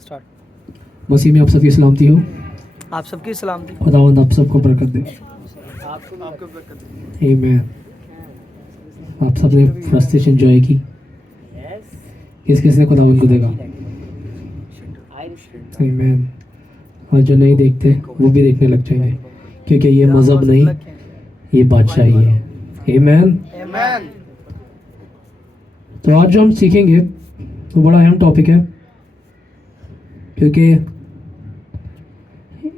Start. मसीह में आप सबकी सलामती हो। आप सबकी सलामती। खुदावंद आप सबको बरकत दे। आपको बरकत दे। आमीन। आप सबने फ्रस्ट्रेशन एंजॉय की। किस किस ने खुदावंद को देखा? आमीन। और जो नहीं देखते वो भी देखने लग जाएंगे, क्योंकि ये मजहब नहीं, ये बादशाही है। आमीन। आमीन। तो आज जो हम सीखेंगे वो बड़ा अहम टॉपिक है, क्योंकि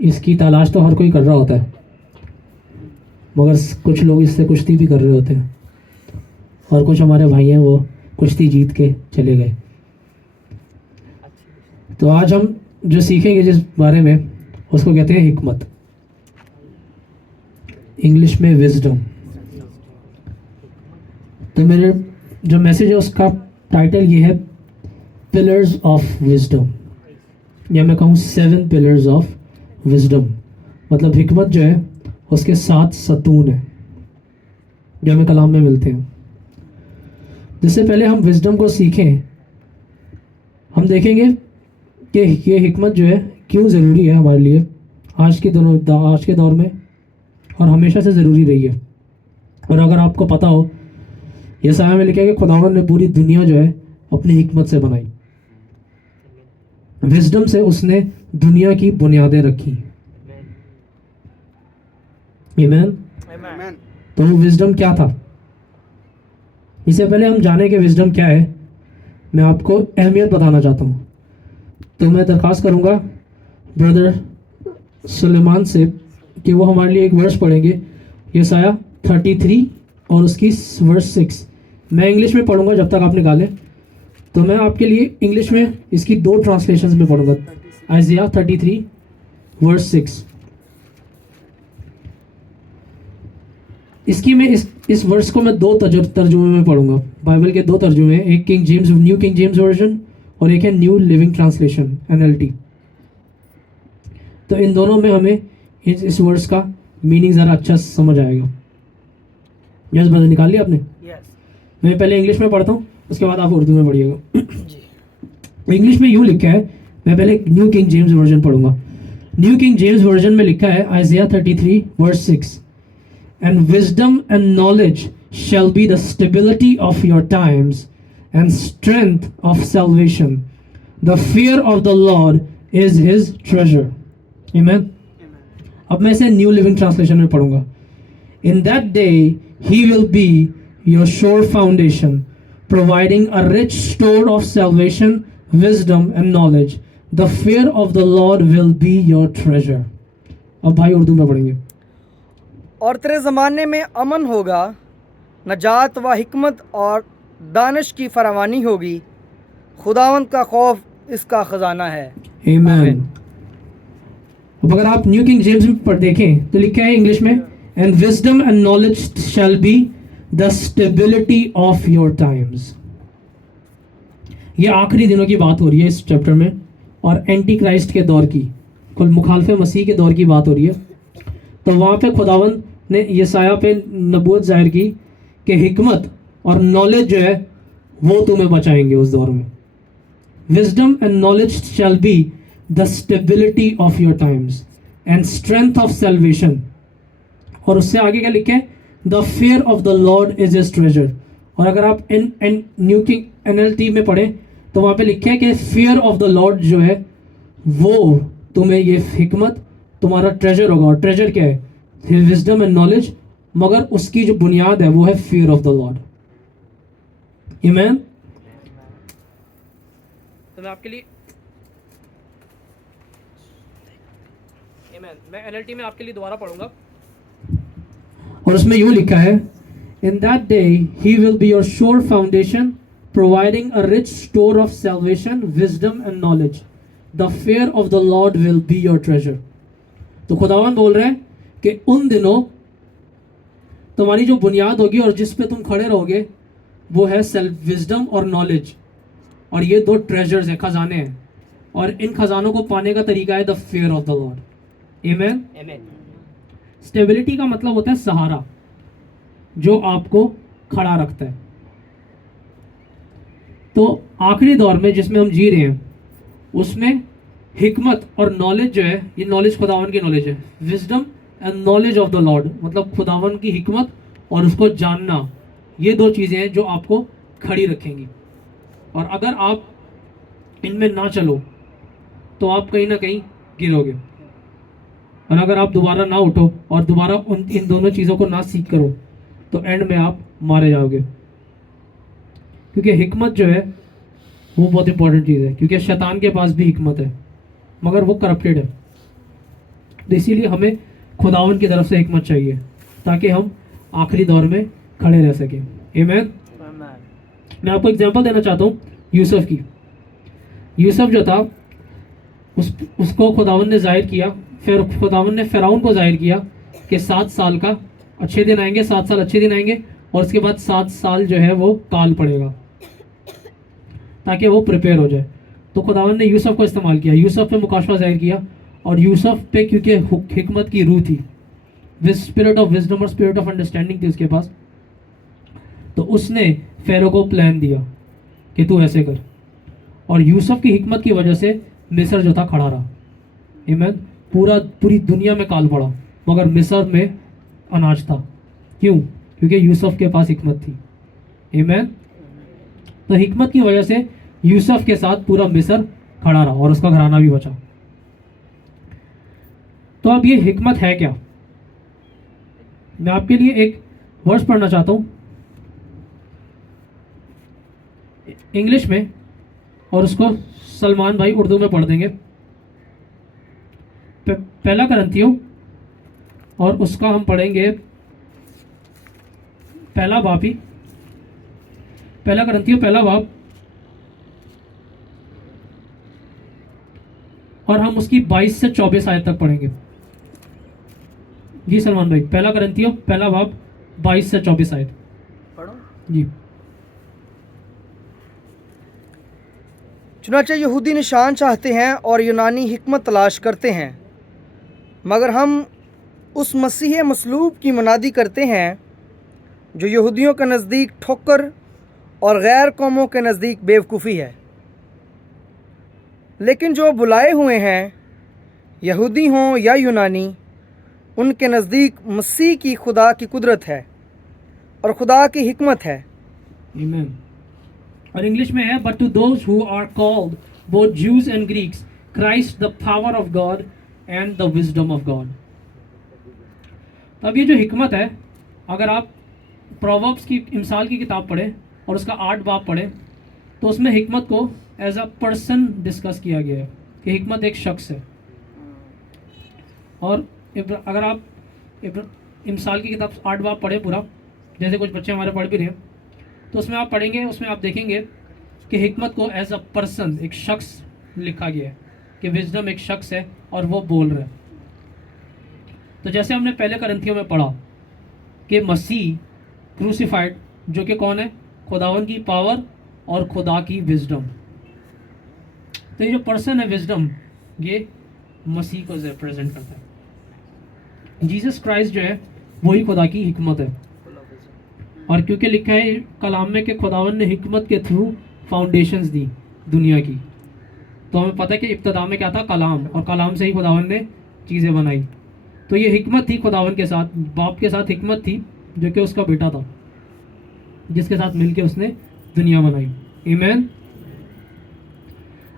इसकी तलाश तो हर कोई कर रहा होता है, मगर कुछ लोग इससे कुश्ती भी कर रहे होते हैं, और कुछ हमारे भाई हैं वो कुश्ती जीत के चले गए। तो आज हम जो सीखेंगे जिस बारे में, उसको कहते हैं हिकमत, इंग्लिश में विजडम। तो मेरे जो मैसेज है उसका टाइटल ये है, पिलर्स ऑफ विजडम, या मैं कहूँ 7 पिलर्स ऑफ विजडम। मतलब हिकमत जो है उसके 7 सतून है जो हमें कलाम में मिलते हैं। जिससे पहले हम विजडम को सीखें, हम देखेंगे कि ये हिकमत जो है क्यों ज़रूरी है हमारे लिए आज के दौर में, और हमेशा से ज़रूरी रही है। और अगर आपको पता हो, यशायाह में लिखा है कि खुदावंद ने पूरी दुनिया जो है अपनी हिकमत से बनाई, विजडम से उसने दुनिया की बुनियादें रखी। आमीन। तो वो विजडम क्या था? इससे पहले हम जाने कि विजडम क्या है, मैं आपको अहमियत बताना चाहता हूँ। तो मैं दरख्वास्त करूँगा ब्रदर सुलेमान से कि वो हमारे लिए एक वर्स पढ़ेंगे, यशायाह 33 और उसकी वर्स 6। मैं इंग्लिश में पढ़ूंगा जब तक आप निकालें। तो मैं आपके लिए इंग्लिश में इसकी 2 ट्रांसलेशंस में पढ़ूंगा। आइज़िया 33 वर्स 6। इसकी मैं इस वर्स को मैं 2 तर्जुमे में पढ़ूंगा। बाइबल के 2 तर्जुमे हैं, एक न्यू किंग जेम्स वर्जन और एक है न्यू लिविंग ट्रांसलेशन NLT। तो इन दोनों में हमें इस वर्स का मीनिंग ज़रा अच्छा समझ आएगा। यस ब्रदर, निकाल लिया आपने? मैं पहले इंग्लिश में पढ़ता हूँ, उसके बाद आप उर्दू में पढ़िएगा। इंग्लिश में यूँ लिखा है, मैं पहले न्यू किंग जेम्स वर्जन पढ़ूंगा। न्यू किंग जेम्स वर्जन में लिखा है आइज़िया 33 verse 6, and wisdom and knowledge shall be the stability of your times and strength of salvation. The fear of the Lord is his treasure. Amen. अब मैं इसे new living translation में पढ़ूंगा। In that day he will be your sure foundation, providing a rich store of salvation, wisdom and knowledge. The fear of the Lord will be your treasure. अब भाई उर्दू में पढ़ेंगे। और तेरे ज़माने में अमन होगा, नजात व हिकमत और दानिश की फरावानी होगी। खुदावंद का खौफ इसका ख़जाना है। आमीन। अब अगर आप न्यू किंग जेम्स में पढ़ देखें तो लिखा है इंग्लिश में, and wisdom and knowledge shall be the stability of your time's. ये आखिरी दिनों की बात हो रही है इस चैप्टर में, और एंटी क्राइस्ट के दौर की, कुल मुखालफे मसीह के दौर की बात हो रही है। तो वहाँ पे खुदावंद ने यशायाह पे नबूवत जाहिर की कि हिकमत और नॉलेज जो है वो तुम्हें बचाएंगे उस दौर में। Wisdom and knowledge shall be the stability of your time's and strength of salvation. और उससे आगे क्या लिखा है? The fear of the Lord is his treasure. और अगर आप न्यू किंग NLT में पढ़ें तो वहाँ पे लिखा है कि फियर ऑफ द लॉर्ड जो है वो तुम्हें, ये हिकमत तुम्हारा ट्रेजर होगा। और ट्रेजर क्या है? विजडम एंड नॉलेज, मगर उसकी जो बुनियाद है वो है फियर ऑफ द लॉर्ड। आमीन। तो मैं आपके लिए आमीन, मैं NLT में आपके लिए दोबारा पढ़ूंगा। और उसमें यूं लिखा है, in that day he will be your sure foundation, providing a rich store of salvation, wisdom and knowledge. The fear of the Lord will be your treasure. तो खुदावंद बोल रहे हैं कि उन दिनों तुम्हारी जो बुनियाद होगी और जिस पे तुम खड़े रहोगे वो है सेल्फ विजडम और नॉलेज। और ये 2 ट्रेजर्स हैं, खजाने हैं, और इन खजानों को पाने का तरीका है the fear of the Lord. आमीन। स्टेबिलिटी का मतलब होता है सहारा, जो आपको खड़ा रखता है। तो आखिरी दौर में जिसमें हम जी रहे हैं, उसमें हिकमत और नॉलेज जो है, ये नॉलेज खुदावन की नॉलेज है, wisdom and knowledge of the Lord, मतलब खुदावन की हिकमत और उसको जानना, ये दो चीज़ें हैं जो आपको खड़ी रखेंगी। और अगर आप इनमें ना चलो तो आप कहीं ना कहीं गिरोगे, और अगर आप दोबारा ना उठो और दोबारा इन दोनों चीज़ों को ना सीख करो तो एंड में आप मारे जाओगे। क्योंकि हिकमत जो है वो बहुत इंपॉर्टेंट चीज़ है, क्योंकि शैतान के पास भी हिकमत है मगर वो करप्टेड है। तो इसीलिए हमें खुदावन की तरफ से हिकमत चाहिए ताकि हम आखिरी दौर में खड़े रह सकें। आमीन। मैं आपको एग्जांपल देना चाहता हूँ यूसुफ की। यूसुफ जो था उसको खुदावन ने जाहिर किया, फिर खुदावन ने फिरौन को जाहिर किया कि 7 साल का अच्छे दिन आएंगे, 7 साल अच्छे दिन आएंगे, और उसके बाद 7 साल जो है वो काल पड़ेगा, ताकि वो प्रिपेयर हो जाए। तो खुदावन ने यूसुफ को इस्तेमाल किया, यूसुफ पे मुकाशवा जाहिर किया, और यूसुफ पे क्योंकि हिकमत की रूह थी, स्पिरिट ऑफ विजडम और स्पिरिट ऑफ अंडरस्टैंडिंग थी उसके पास, तो उसने फेरो को प्लान दिया कि तू ऐसे कर, और यूसुफ की हिकमत की वजह से मिस्र जो था खड़ा रहा। आमीन। पूरी दुनिया में काल पड़ा मगर मिस्र में अनाज था। क्यों? क्योंकि यूसुफ के पास हिकमत थी। आमीन। तो हिकमत की वजह से यूसुफ के साथ पूरा मिस्र खड़ा रहा और उसका घराना भी बचा। तो अब ये हिकमत है क्या? मैं आपके लिए एक वर्स पढ़ना चाहता हूं इंग्लिश में, और उसको सलमान भाई उर्दू में पढ़ देंगे। पहला करंथियों, और उसका हम पढ़ेंगे पहला बाप ही, पहला करंथियों पहला बाप, और हम उसकी 22 से 24 आयत तक पढ़ेंगे। जी सलमान भाई, पहला करंथियों पहला बाप 22 से 24 आयत पढ़ो जी। चुनांचे यहूदी निशान चाहते हैं और यूनानी हिकमत तलाश करते हैं, मगर हम उस मसीह मसलूब की मुनादी करते हैं जो यहूदियों के नज़दीक ठोकर और गैर कौमों के नज़दीक बेवकूफ़ी है, लेकिन जो बुलाए हुए हैं यहूदी हों या यूनानी, उनके नज़दीक मसीह की खुदा की कुदरत है और खुदा की हिकमत है। आमीन। और इंग्लिश में है, but to those who are called both Jews and Greeks Christ the power of God and the wisdom of God. अब ये जो हिकमत है, अगर आप प्रोवर्ब्स की इमसाल की किताब पढ़ें और उसका 8 बाब पढ़ें तो उसमें हिकमत को एज अ पर्सन डिस्कस किया गया है कि हिकमत एक शख्स है। और अगर आप इमसाल की किताब 8 बाब पढ़ें पूरा, जैसे कुछ बच्चे हमारे पढ़ भी रहे हैं, तो उसमें आप पढ़ेंगे, उसमें आप देखेंगे कि हिकमत को एज अ पर्सन, एक शख्स लिखा गया है, कि विजडम एक शख्स है और वो बोल रहा है। तो जैसे हमने पहले करंथियों में पढ़ा कि मसीह क्रूसिफाइड, जो कि कौन है? खुदावन की पावर और खुदा की विजडम। तो ये जो पर्सन है विजडम, ये मसीह को रिप्रेजेंट करता है। जीसस क्राइस्ट जो है वही खुदा की हिकमत है। और क्योंकि लिखा है कलाम में कि खुदावन ने हिकमत के थ्रू फाउंडेशंस दी दुनिया की, तो हमें पता है कि इब्तदा में क्या था? कलाम, और कलाम से ही खुदावन ने चीज़ें बनाई। तो ये हिकमत थी खुदावन के साथ, बाप के साथ हिकमत थी, जो कि उसका बेटा था, जिसके साथ मिलके उसने दुनिया बनाई। आमीन।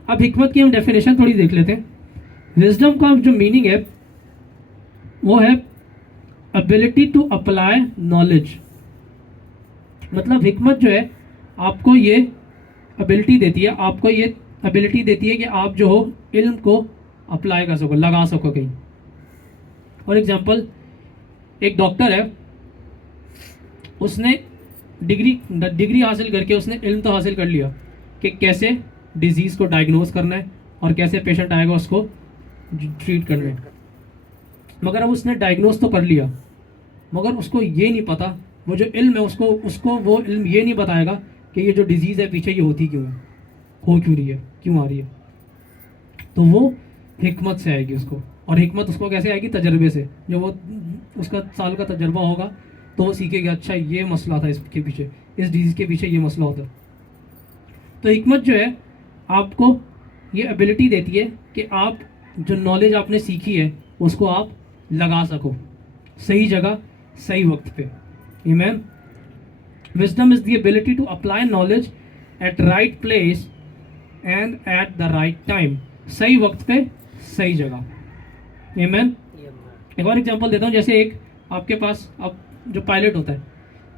अब हिकमत की हम डेफिनेशन थोड़ी देख लेते हैं। विजडम का जो मीनिंग है वो है एबिलिटी टू अप्लाई नॉलेज। मतलब हिकमत जो है आपको ये एबिलिटी देती है, आपको ये एबिलिटी देती है कि आप जो हो इल्म को अप्लाई कर सको, लगा सको कहीं। फॉर एग्जांपल, एक डॉक्टर है, उसने डिग्री हासिल करके उसने इल्म तो हासिल कर लिया कि कैसे डिजीज़ को डायग्नोज करना है और कैसे पेशेंट आएगा उसको ट्रीट करना है, मगर अब उसने डायग्नोज तो कर लिया, मगर उसको ये नहीं पता, वो जो इल्म है उसको वो इल्म ये नहीं बताएगा कि ये जो डिजीज़ है पीछे ये होती क्यों है, हो क्यों रही है, क्यों आ रही है। तो वो हिकमत से आएगी उसको, और हिकमत उसको कैसे आएगी? तजर्बे से। जो वो उसका साल का तजर्बा होगा तो वो सीखेगा, अच्छा ये मसला था इसके पीछे, इस डिजीज़ के पीछे ये मसला होता है। तो हिकमत जो है आपको ये एबिलिटी देती है कि आप जो नॉलेज आपने सीखी है उसको आप लगा सको सही जगह सही वक्त पे। आमीन। Wisdom is the ability to apply knowledge at right place and at the right time, सही वक्त पे सही जगह। आमीन। एक और एग्जांपल देता हूँ, जैसे एक आपके पास अब जो पायलट होता है,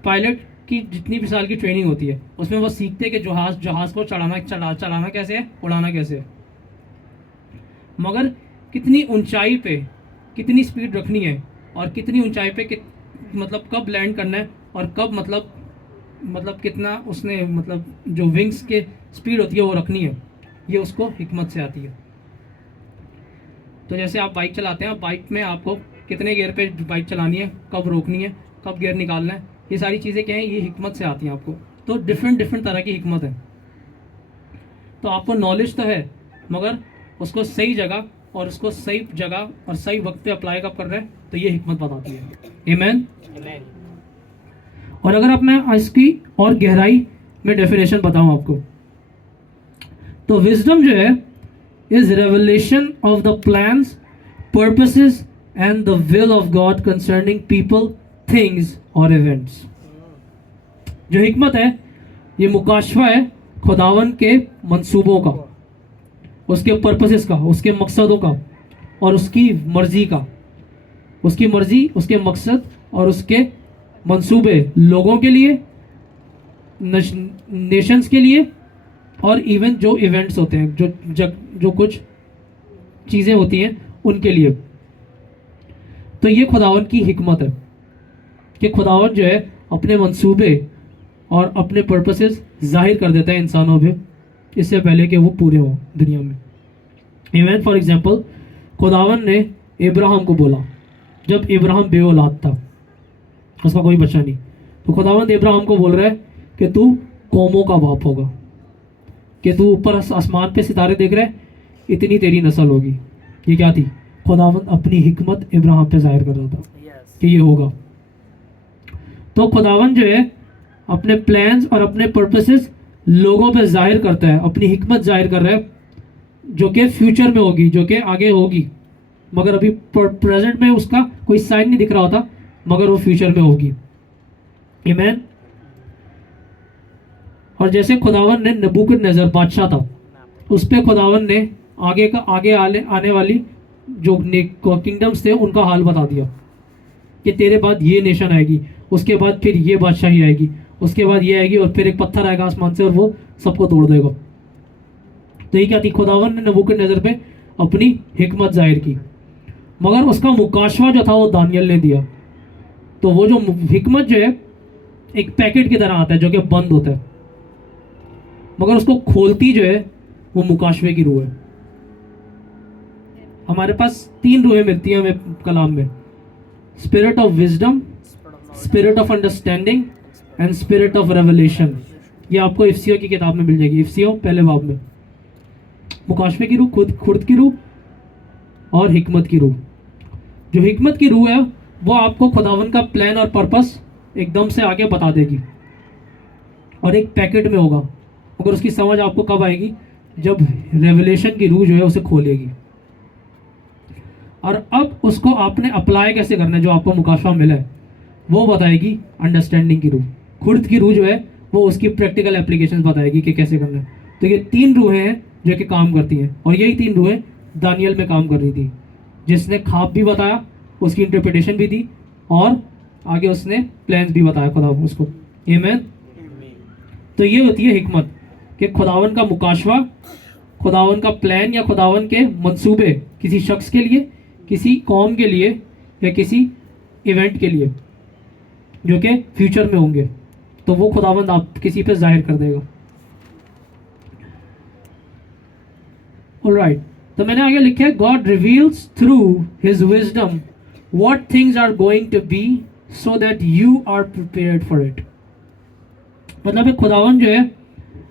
पायलट की जितनी भी साल की ट्रेनिंग होती है उसमें वो सीखते हैं कि जहाज को चलाना कैसे है, उड़ाना कैसे है। मगर कितनी ऊंचाई पे कितनी स्पीड रखनी है और कितनी ऊंचाई पे मतलब कब लैंड करना है और कब मतलब कितना उसने मतलब जो विंग्स के स्पीड होती है वो रखनी है, ये उसको हिकमत से आती है। तो जैसे आप बाइक चलाते हैं, बाइक में आपको कितने गियर पे बाइक चलानी है, कब रोकनी है, कब गियर निकालना है, ये सारी चीज़ें क्या हैं, ये हिकमत से आती हैं आपको। तो डिफरेंट तरह की हिकमत है। तो आपको नॉलेज तो है मगर उसको सही जगह और उसको सही जगह और सही वक्त पे अप्लाई कब कर रहे हैं, तो ये हिकमत बताती है। आमीन। और अगर अब मैं इसकी और गहराई में डेफिनेशन बताऊं आपको, तो विजडम जो है is revelation of the plans, purposes and the will of God concerning people, things और इवेंट्स। जो हिकमत है ये मुकाशवा है खुदावन के मंसूबों का, उसके पर्पसेस का, उसके मकसदों का और उसकी मर्जी का। उसकी मर्जी, उसके मकसद और उसके मंसूबे लोगों के लिए, नेशंस के लिए और इवन जो इवेंट्स होते हैं, जो कुछ चीज़ें होती हैं उनके लिए। तो ये खुदावन की हिकमत है कि खुदावन जो है अपने मंसूबे और अपने पर्पसेस जाहिर कर देता है इंसानों पे इससे पहले कि वो पूरे हों दुनिया में। इवन फॉर एग्जांपल खुदावन ने इब्राहिम को बोला जब इब्राहिम बेऔलाद था, उसका कोई बच्चा नहीं, तो खुदावन इब्राहिम को बोल रहा है कि तू कौमों का बाप होगा, कि तू ऊपर आसमान पे सितारे देख रहा है, इतनी तेरी नस्ल होगी। ये क्या थी? खुदावन अपनी हिकमत इब्राहिम पे जाहिर कर रहा था कि ये होगा। तो खुदावन जो है अपने प्लान्स और अपने पर्पसेस लोगों पे जाहिर करता है, अपनी हिकमत जाहिर कर रहा है जो कि फ्यूचर में होगी, जो कि आगे होगी, मगर अभी प्रेजेंट में उसका कोई साइन नहीं दिख रहा होता, मगर वो फ्यूचर में होगी। आमीन। और जैसे खुदावन ने नबूकदनेस्सर बादशाह था, उस पे खुदावन ने आगे आने वाली जो किंगडम्स थे उनका हाल बता दिया कि तेरे बाद ये नेशन आएगी, उसके बाद फिर ये बादशाही आएगी, उसके बाद ये आएगी और फिर एक पत्थर आएगा आसमान से और वो सबको तोड़ देगा। तो ये क्या थी? खुदावन ने नबूकदनेस्सर पे अपनी हिकमत जाहिर की, मगर उसका मुकाशवा जो था वो दानियल ने दिया। तो वो जो हिकमत जो है एक पैकेट की तरह आता है जो कि बंद होता है, मगर उसको खोलती जो है वो मुकाशवे की रूह है। हमारे पास 3 रूहें मिलती हैं हमें कलाम में, spirit of wisdom, spirit of understanding and spirit of revelation. ये आपको इफ्सियों की किताब में मिल जाएगी, इफ्सियों पहले बाब में। मुकाशवे की रूह, खुर्द की रूह और हिकमत की रूह। जो हिकमत की रूह है वो आपको खुदावन का प्लान और पर्पस एकदम से आगे बता देगी और एक पैकेट में होगा, मगर उसकी समझ आपको कब आएगी? जब रेवलेशन की रूह जो है उसे खोलेगी। और अब उसको आपने अप्लाई कैसे करना है, जो आपको मुकाशवा मिला है वो बताएगी अंडरस्टैंडिंग की रूह। खुर्द की रूह जो है वो उसकी प्रैक्टिकल एप्लीकेशन बताएगी कि कैसे करना है। तो ये 3 रूहें हैं जो कि काम करती हैं, और यही 3 रूहें दानियल में काम कर रही थी, जिसने ख्वाब भी बताया, उसकी इंटरप्रिटेशन भी दी और आगे उसने प्लान्स भी बताया खुदा उसको। आमीन। तो ये होती है हिकमत कि खुदावन का मुकाशवा, खुदावन का प्लान या खुदावन के मंसूबे किसी शख्स के लिए, किसी कौम के लिए या किसी इवेंट के लिए जो कि फ्यूचर में होंगे, तो वो खुदावंद आप किसी पे जाहिर कर देगा। ऑलराइट, तो मैंने आगे लिखा है God reveals through his wisdom what things are going to be so that you are prepared for it. मतलब एक खुदावन जो है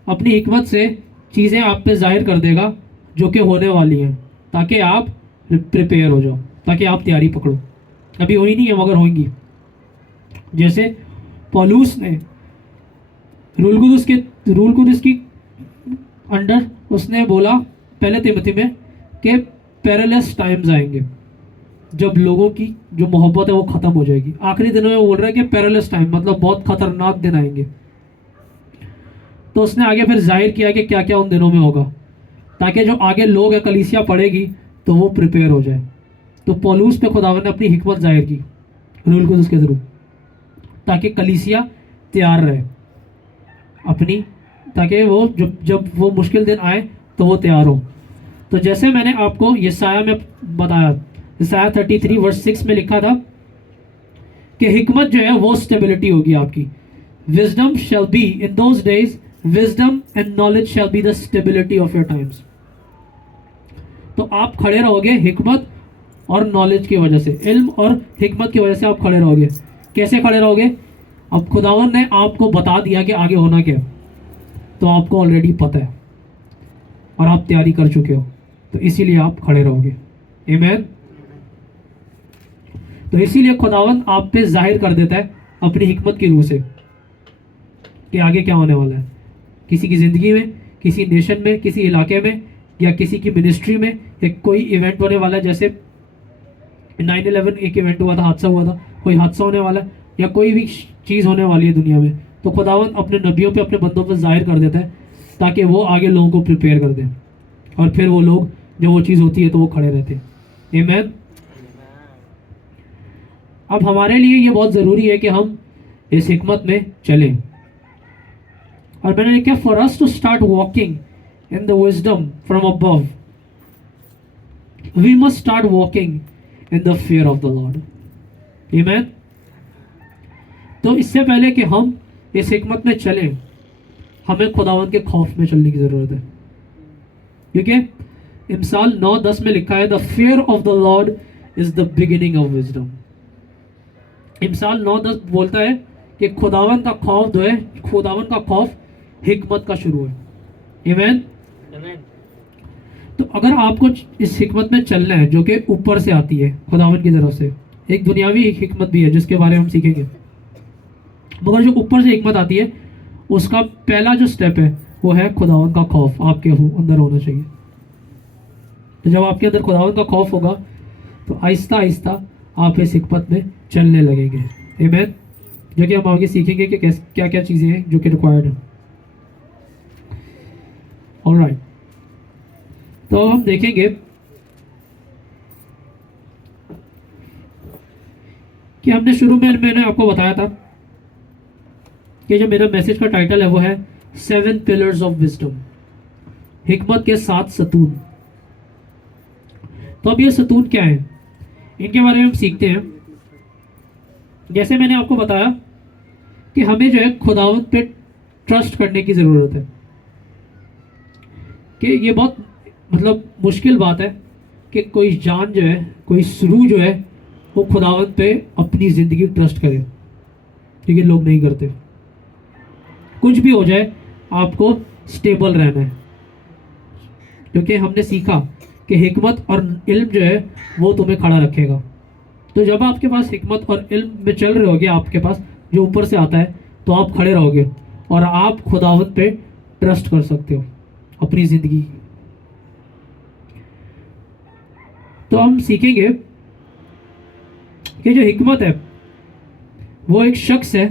अपनी हिकमत से चीज़ें आप पे जाहिर कर देगा जो कि होने वाली हैं, ताकि आप प्रिपेयर हो जाओ, ताकि आप तैयारी पकड़ो। अभी हुई नहीं है मगर होंगी। जैसे पौलुस ने रूल कुदुस की अंडर उसने बोला पहले तिमोथी में कि पेरिलस टाइम्स आएंगे, जब लोगों की जो मोहब्बत है वो ख़त्म हो जाएगी। आखिरी दिनों में बोल रहा है कि पेरिलस टाइम मतलब बहुत खतरनाक दिन आएंगे। तो उसने आगे फिर जाहिर किया कि क्या क्या उन दिनों में होगा, ताकि जो आगे लोग हैं, कलीसिया पड़ेगी तो वो प्रिपेयर हो जाए। तो पौलुस पे खुदावन ने अपनी हिकमत जाहिर की रूल को उसके थ्रू, ताकि कलीसिया तैयार रहे अपनी, ताकि वो जब जब वो मुश्किल दिन आए तो वो तैयार हो। तो जैसे मैंने आपको यसाया में बताया, यसाया 33 वर्स 6 में लिखा था कि हिकमत जो है वो स्टेबिलिटी होगी आपकी। Wisdom shall be in those days, wisdom and knowledge shall be the stability of your time's. तो आप खड़े रहोगे हिकमत और नॉलेज की वजह से, इल्म और हिकमत की वजह से आप खड़े रहोगे। कैसे खड़े रहोगे? अब खुदावन ने आपको बता दिया कि आगे होना क्या है, तो आपको ऑलरेडी पता है और आप तैयारी कर चुके हो, तो इसीलिए आप खड़े रहोगे। आमीन। तो इसीलिए खुदावन आप पे जाहिर कर देता है अपनी हिकमत की रूह से कि आगे क्या होने वाला है, किसी की ज़िंदगी में, किसी नेशन में, किसी इलाके में, या किसी की मिनिस्ट्री में, या कोई इवेंट होने वाला है। जैसे 9/11 एक इवेंट हुआ था, हादसा हुआ था, कोई हादसा होने वाला है, या कोई भी चीज़ होने वाली है दुनिया में, तो खुदावन अपने नबियों पे, अपने बंदों पे जाहिर कर देता है ताकि वो आगे लोगों को प्रिपेयर कर दें, और फिर वो लोग जब वो चीज़ होती है तो वो खड़े रहते हैं। आमीन। अब हमारे लिए ये बहुत ज़रूरी है कि हम इस हिकमत में चलें, और मैंने लिखा for us to start walking in the wisdom from above, we must start walking in the fear of the Lord. आमीन। तो इससे पहले कि हम इस हिकमत में चलें, हमें खुदावन के खौफ में चलने की ज़रूरत है, क्योंकि इमसाल 9:10 में लिखा है the fear of the Lord is the beginning of wisdom. इमसाल 9:10 बोलता है कि खुदावन का खौफ जो है, खुदावन का खौफ हिकमत का शुरू है। आमीन। तो अगर आपको इस हिकमत में चलना है जो कि ऊपर से आती है खुदावन की तरफ से, एक दुनियावी हिकमत भी है जिसके बारे में हम सीखेंगे, मगर जो ऊपर से हिकमत आती है उसका पहला जो स्टेप है वो है खुदावन का खौफ आपके अंदर होना चाहिए। तो जब आपके अंदर खुदावन का खौफ होगा तो आहिस्ता आहिस्ता आप इस हिकमत में चलने लगेंगे। आमीन। जो कि हम आगे सीखेंगे कि क्या क्या चीज़ें हैं जो कि रिक्वायर्ड है। ऑलराइट, तो हम देखेंगे कि हमने शुरू में मैंने आपको बताया था कि जो मेरा मैसेज का टाइटल है वो है 7 पिलर्स ऑफ विजडम, हिकमत के 7 सतून। तो अब ये सतून क्या है, इनके बारे में हम सीखते हैं। जैसे मैंने आपको बताया कि हमें जो है खुदावंत पे ट्रस्ट करने की ज़रूरत है, कि ये बहुत मतलब मुश्किल बात है कि कोई जान जो है, कोई शुरू जो है वो खुदावंत पे अपनी ज़िंदगी ट्रस्ट करे, क्योंकि लोग नहीं करते। कुछ भी हो जाए आपको स्टेबल रहना है, क्योंकि हमने सीखा कि हिकमत और इल्म जो है वो तुम्हें खड़ा रखेगा। तो जब आपके पास हिकमत और इल्म में चल रहे होगे, आपके पास जो ऊपर से आता है, तो आप खड़े रहोगे और आप खुदावंत पे ट्रस्ट कर सकते हो अपनी ज़िंदगी। तो हम सीखेंगे कि जो हिकमत है वो एक शख्स है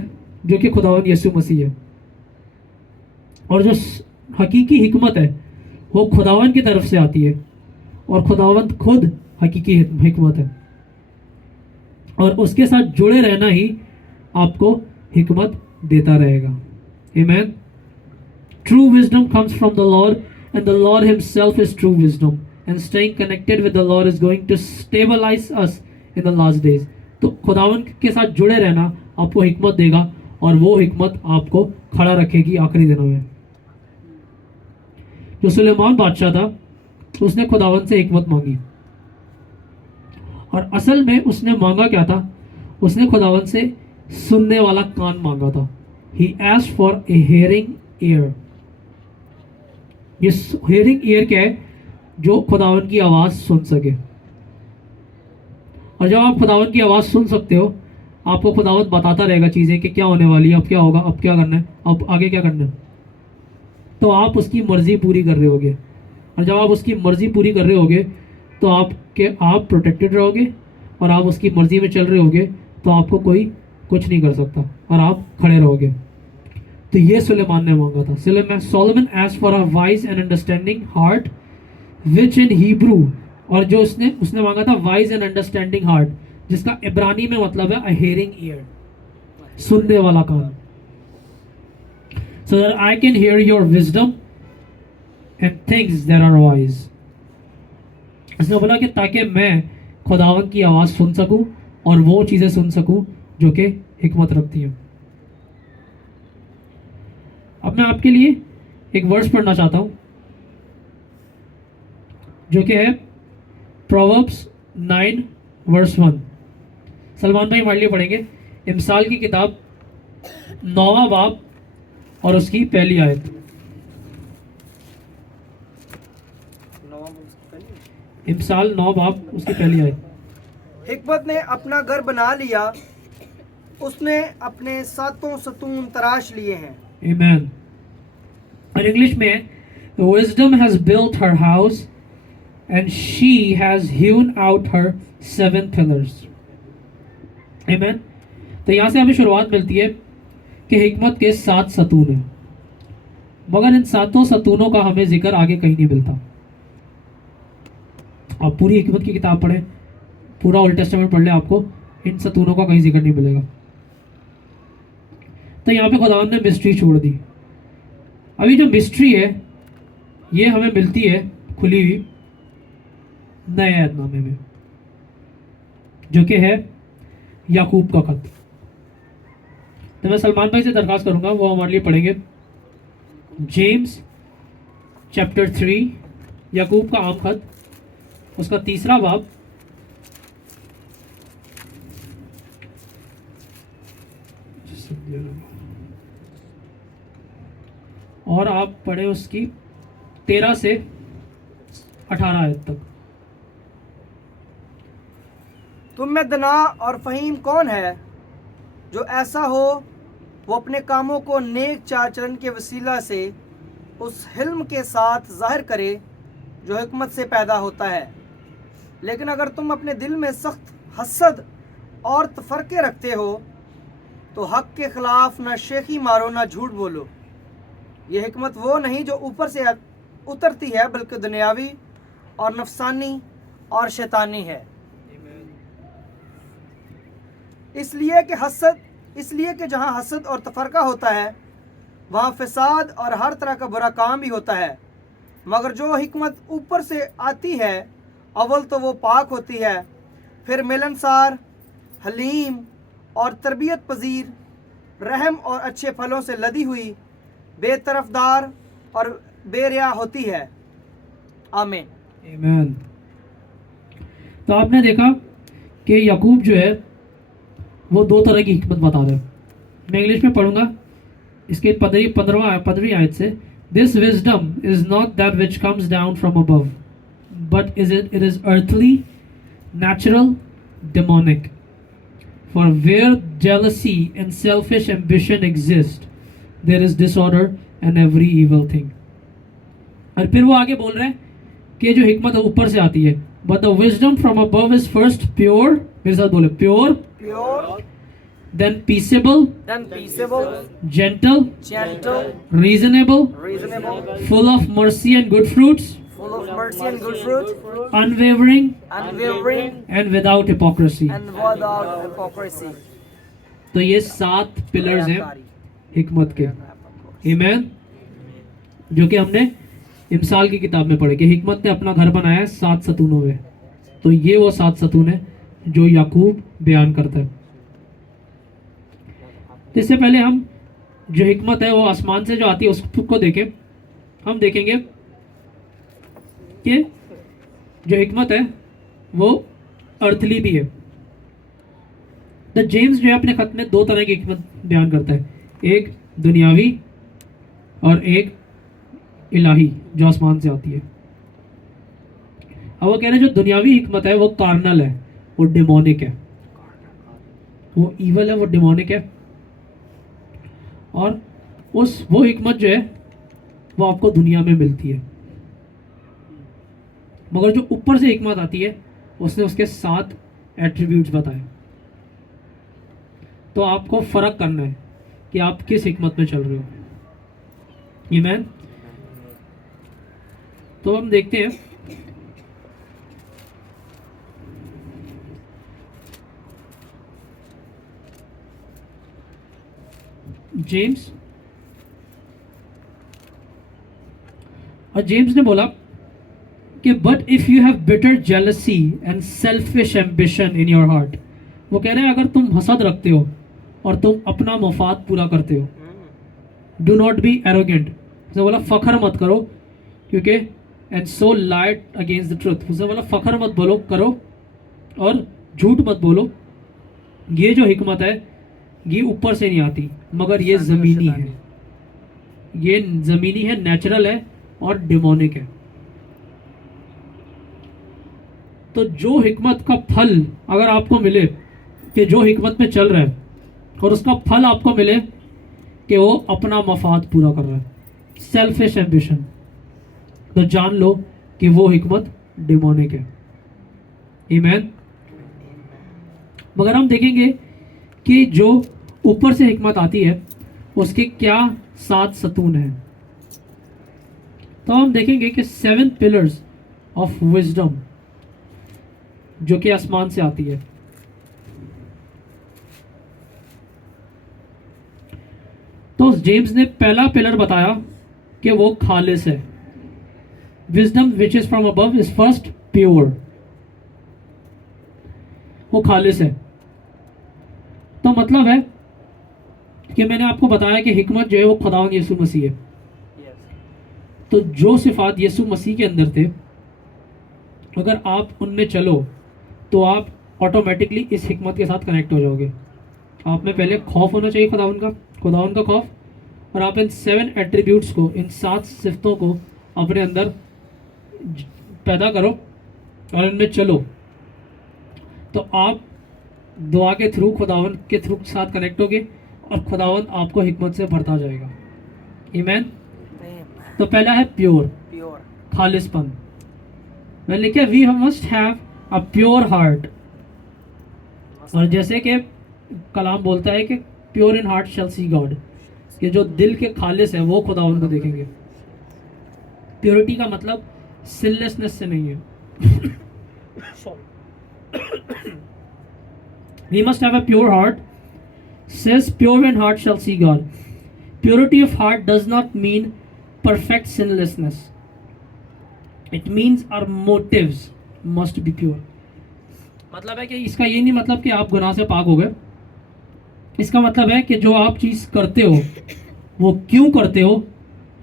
जो कि खुदावंत यीशु मसीह है, और जो हकीकी हिकमत है वो खुदावंत की तरफ से आती है, और खुदावंत खुद हकीकी हिकमत है, और उसके साथ जुड़े रहना ही आपको हिकमत देता रहेगा। आमीन। True wisdom comes from the Lord, and the Lord himself is true wisdom, and staying connected with the Lord is going to stabilize us in the last days। तो खुदावन के साथ जुड़े रहना आपको हिकमत देगा, और वो हिकमत आपको खड़ा रखेगी आखिरी दिनों में। जो सुलेमान बादशाह था उसने खुदावन से हिकमत मांगी, और असल में उसने मांगा क्या था, उसने खुदावन से सुनने वाला कान मांगा था। He asked for a hearing ear। ये hearing ear क्या है? जो खुदावन की आवाज़ सुन सके। और जब आप खुदावन की आवाज़ सुन सकते हो, आपको खुदावन बताता रहेगा चीज़ें कि क्या होने वाली है, अब क्या होगा, अब क्या करना है, अब आगे क्या करना है, तो आप उसकी मर्ज़ी पूरी कर रहे होगे। और जब आप उसकी मर्ज़ी पूरी कर रहे होगे तो आप प्रोटेक्टेड रहोगे, और आप उसकी मर्ज़ी में चल रहे होगे तो आपको कोई कुछ नहीं कर सकता और आप खड़े रहोगे। तो ये सुलेमान ने मांगा था। Solomon asked for a wise and understanding heart which in Hebrew, और जो उसने मांगा था वाइज एंड अंडरस्टैंडिंग हार्ट, जिसका इब्रानी में मतलब है अ हियरिंग ईयर, सुनने वाला कान। So that I can hear your wisdom and things that are wise. इसने बोला कि ताकि मैं खुदावन की आवाज़ सुन सकूं और वो चीज़ें सुन सकूं जो कि हिकमत रखती हैं। अब मैं आपके लिए एक वर्स पढ़ना चाहता हूं जो कि है प्रोवर्ब्स 9 वर्स 1। सलमान भाई हमारे लिए पढ़ेंगे इमसाल की किताब 9वां बाब और उसकी पहली आयत। इमसाल 9 बाब उसकी पहली आयत। हिकमत ने अपना घर बना लिया, उसने अपने सातों सतून तराश लिए हैं। Amen. और इंग्लिश में wisdom has built her house and she has hewn out her 7 pillars. Amen. तो यहाँ से हमें शुरुआत मिलती है कि हिकमत के 7 सतून हैं, मगर इन 7 सतूनों का हमें जिक्र आगे कहीं नहीं मिलता। आप पूरी हिकमत की किताब पढ़ें, पूरा ओल्ड टेस्टामेंट पढ़ लें, आपको इन सतूनों का कहीं जिक्र नहीं मिलेगा। तो यहाँ पे खुदावन ने मिस्ट्री छोड़ दी। अभी जो मिस्ट्री है ये हमें मिलती है खुली हुई नए अहदनामे में, जो कि है याकूब का खत। तो मैं सलमान भाई से दरखास्त करूंगा वो हमारे लिए पढ़ेंगे जेम्स चैप्टर 3, याकूब का आम खत, उसका 3रा बाब और आप पढ़े उसकी 13 से 18 आयत तक। तुम में दना और फहीम कौन है जो ऐसा हो वो अपने कामों को नेक चाल चलन के वसीला से उस हिल्म के साथ जाहिर करे जो हिकमत से पैदा होता है। लेकिन अगर तुम अपने दिल में सख्त हसद और तफरके रखते हो तो हक के खिलाफ न शेखी मारो न झूठ बोलो। ये हिकमत वो नहीं जो ऊपर से उतरती है, बल्कि दुनियावी और नफसानी और शैतानी है। इसलिए कि जहाँ हसद और तफरका होता है वहाँ फसाद और हर तरह का बुरा काम भी होता है। मगर जो हिकमत ऊपर से आती है अव्वल तो वो पाक होती है, फिर मिलनसार, हलीम और तरबियत पजीर, रहम और अच्छे फलों से लदी हुई, बेतरफदार और बेरिया होती है। आमीन। आमीन। तो आपने देखा कि याकूब जो है वो 2 तरह की हिकमत बता रहे हैं। मैं इंग्लिश में पढ़ूंगा इसके 15वीं आयत से। This wisdom is not that which comes down from above but it is earthly, natural, demonic. For where jealousy and selfish ambition exist, there is disorder and every evil thing. और फिर वो आगे बोल रहे हैं कि जो हिकमत ऊपर से आती है, but the wisdom from above is first pure, मेरे साथ बोले pure, then peaceable, gentle, reasonable, full of mercy and good fruits, unwavering, and without hypocrisy. तो ये 7 पिलर्स हैं हिकमत के। आमीन। जो कि हमने इमसाल की किताब में पढ़े कि हिकमत ने अपना घर बनाया है 7 सतूनों में। तो ये वो 7 सतून है जो याकूब बयान करता है। तो इससे पहले हम जो हिकमत है वो आसमान से जो आती है उसको देखें। हम देखेंगे कि जो हिकमत है वो अर्थली भी है। द जेम्स जो है अपने खत में 2 तरह की हिकमत बयान करता है, एक दुनियावी और एक इलाही जो आसमान से आती है। अब वो कह रहे हैं जो दुनियावी हिकमत है वो कार्नल है, वो डिमोनिक है, वो ईवल है, वो डिमोनिक है। और वो हिकमत जो है वो आपको दुनिया में मिलती है। मगर जो ऊपर से हिकमत आती है उसने उसके 7 एट्रीब्यूट्स बताए। तो आपको फ़र्क करना है कि आप किस हिकमत में चल रहे हो। ईमान। तो हम देखते हैं जेम्स, और जेम्स ने बोला कि but if you have bitter jealousy and selfish ambition in your heart, वो कह रहे हैं अगर तुम हसद रखते हो और तुम अपना मफाद पूरा करते हो, डू नॉट बी एरोगेंट, उसने बोला फखर मत करो, क्योंकि and so light against the truth, उसने बोला फखर मत बोलो करो और झूठ मत बोलो। ये जो हिकमत है ये ऊपर से नहीं आती, मगर ये ज़मीनी है, ये ज़मीनी है, नेचुरल है और डिमोनिक है। तो जो हिकमत का फल अगर आपको मिले कि जो हिकमत में चल रहा है और उसका फल आपको मिले कि वो अपना मफाद पूरा कर रहा है, सेल्फिश एम्बिशन, तो जान लो कि वो हिकमत डिमोनिक है। आमीन। मगर हम देखेंगे कि जो ऊपर से हिकमत आती है उसके क्या 7 सतून हैं। तो हम देखेंगे कि 7 पिलर्स ऑफ विजडम जो कि आसमान से आती है। तो जेम्स ने पहला पिलर बताया कि वो खालिस है। Wisdom which is from above is first pure, वो खालिस है। तो मतलब है कि मैंने आपको बताया कि हिकमत जो है वो खुदावंद यीशु मसीह है। तो जो सिफात यीशु मसीह के अंदर थे अगर आप उनमें चलो तो आप ऑटोमेटिकली इस हिकमत के साथ कनेक्ट हो जाओगे। आप में पहले खौफ होना चाहिए खुदावंद का खौफ, और आप इन 7 एट्रीब्यूट्स को, इन 7 सिफतों को अपने अंदर पैदा करो और इनमें चलो, तो आप दुआ के थ्रू खुदावंद के थ्रू साथ कनेक्ट होगे और खुदावंद आपको हिकमत से भरता जाएगा। आमीन। तो पहला है प्योर, खालिसपन। मैंने लिखा we must have a pure heart, और जैसे कि कलाम बोलता है कि pure in heart shall see God, कि जो दिल के खालिस है वो खुदावंद को देखेंगे। प्योरिटी का मतलब सिनलेसनेस से नहीं है। We must have a pure heart. Says pure in heart shall see God. Purity of heart does not mean perfect sinlessness. It means our motives must be pure. मतलब है कि इसका ये नहीं मतलब कि आप गुनाह से पाक हो गए। इसका मतलब है कि जो आप चीज़ करते हो वो क्यों करते हो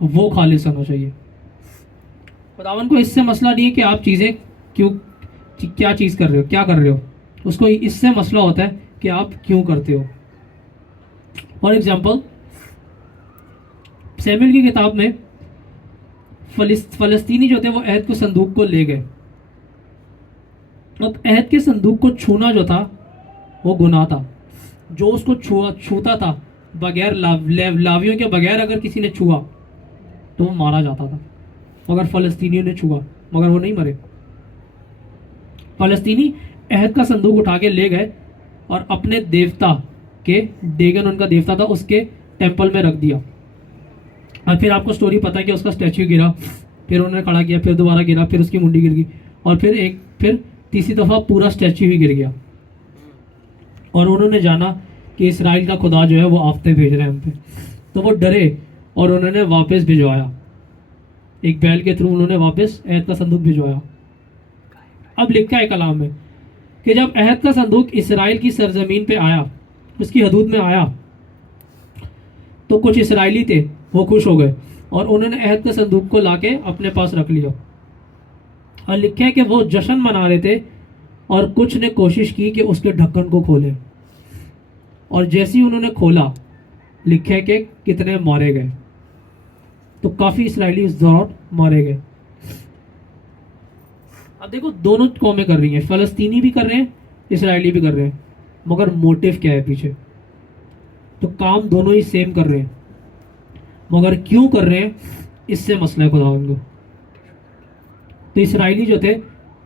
वो खालिस होना चाहिए। खुदावन को इससे मसला नहीं है कि आप चीज़ें क्यों, क्या चीज़ कर रहे हो, क्या कर रहे हो, उसको इससे मसला होता है कि आप क्यों करते हो। फॉर एग्जाम्पल सैमुएल की किताब में फलस्तीनी जो थे वो अहद के संदूक को ले गए। अब अहद के संदूक को छूना जो था वो गुनाह था। जो उसको छूता था बगैर लावियों के बगैर अगर किसी ने छुआ तो वो मारा जाता था, मगर फलस्तीनियों ने छुआ मगर वो नहीं मरे। फलस्तीनी अहद का संदूक उठा के ले गए और अपने देवता के, डेगन उनका देवता था, उसके टेंपल में रख दिया। और फिर आपको स्टोरी पता है कि उसका स्टैच्यू गिरा, फिर उन्होंने खड़ा किया, फिर दोबारा गिरा, फिर उसकी मुंडी गिर गई, और फिर तीसरी दफ़ा पूरा स्टैच्यू ही गिर गया। और उन्होंने जाना कि इसराइल का खुदा जो है वो आफतें भेज रहे हैं हम पे, तो वो डरे और उन्होंने वापस भिजवाया, एक बैल के थ्रू उन्होंने वापस अहद का संदूक भिजवाया। अब लिखा है कलाम में कि जब अहद का संदूक इसराइल की सरजमीन पे आया, उसकी हदूद में आया, तो कुछ इसराइली थे वो खुश हो गए और उन्होंने अहद के संदूक को लाके अपने पास रख लिया। और लिखा है कि वो जश्न मना रहे थे और कुछ ने कोशिश की कि उसके ढक्कन को खोले, और जैसे ही उन्होंने खोला लिखा है कि कितने मारे गए। तो काफ़ी इसराइली इस दौरान मारे गए। अब देखो दोनों कौमें कर रही हैं, फ़लस्तीनी भी कर रहे हैं, इसराइली भी कर रहे हैं, मगर मोटिव क्या है पीछे? तो काम दोनों ही सेम कर रहे हैं, मगर क्यों कर रहे हैं इससे मसला है खुदा उनको। तो इसराइली जो थे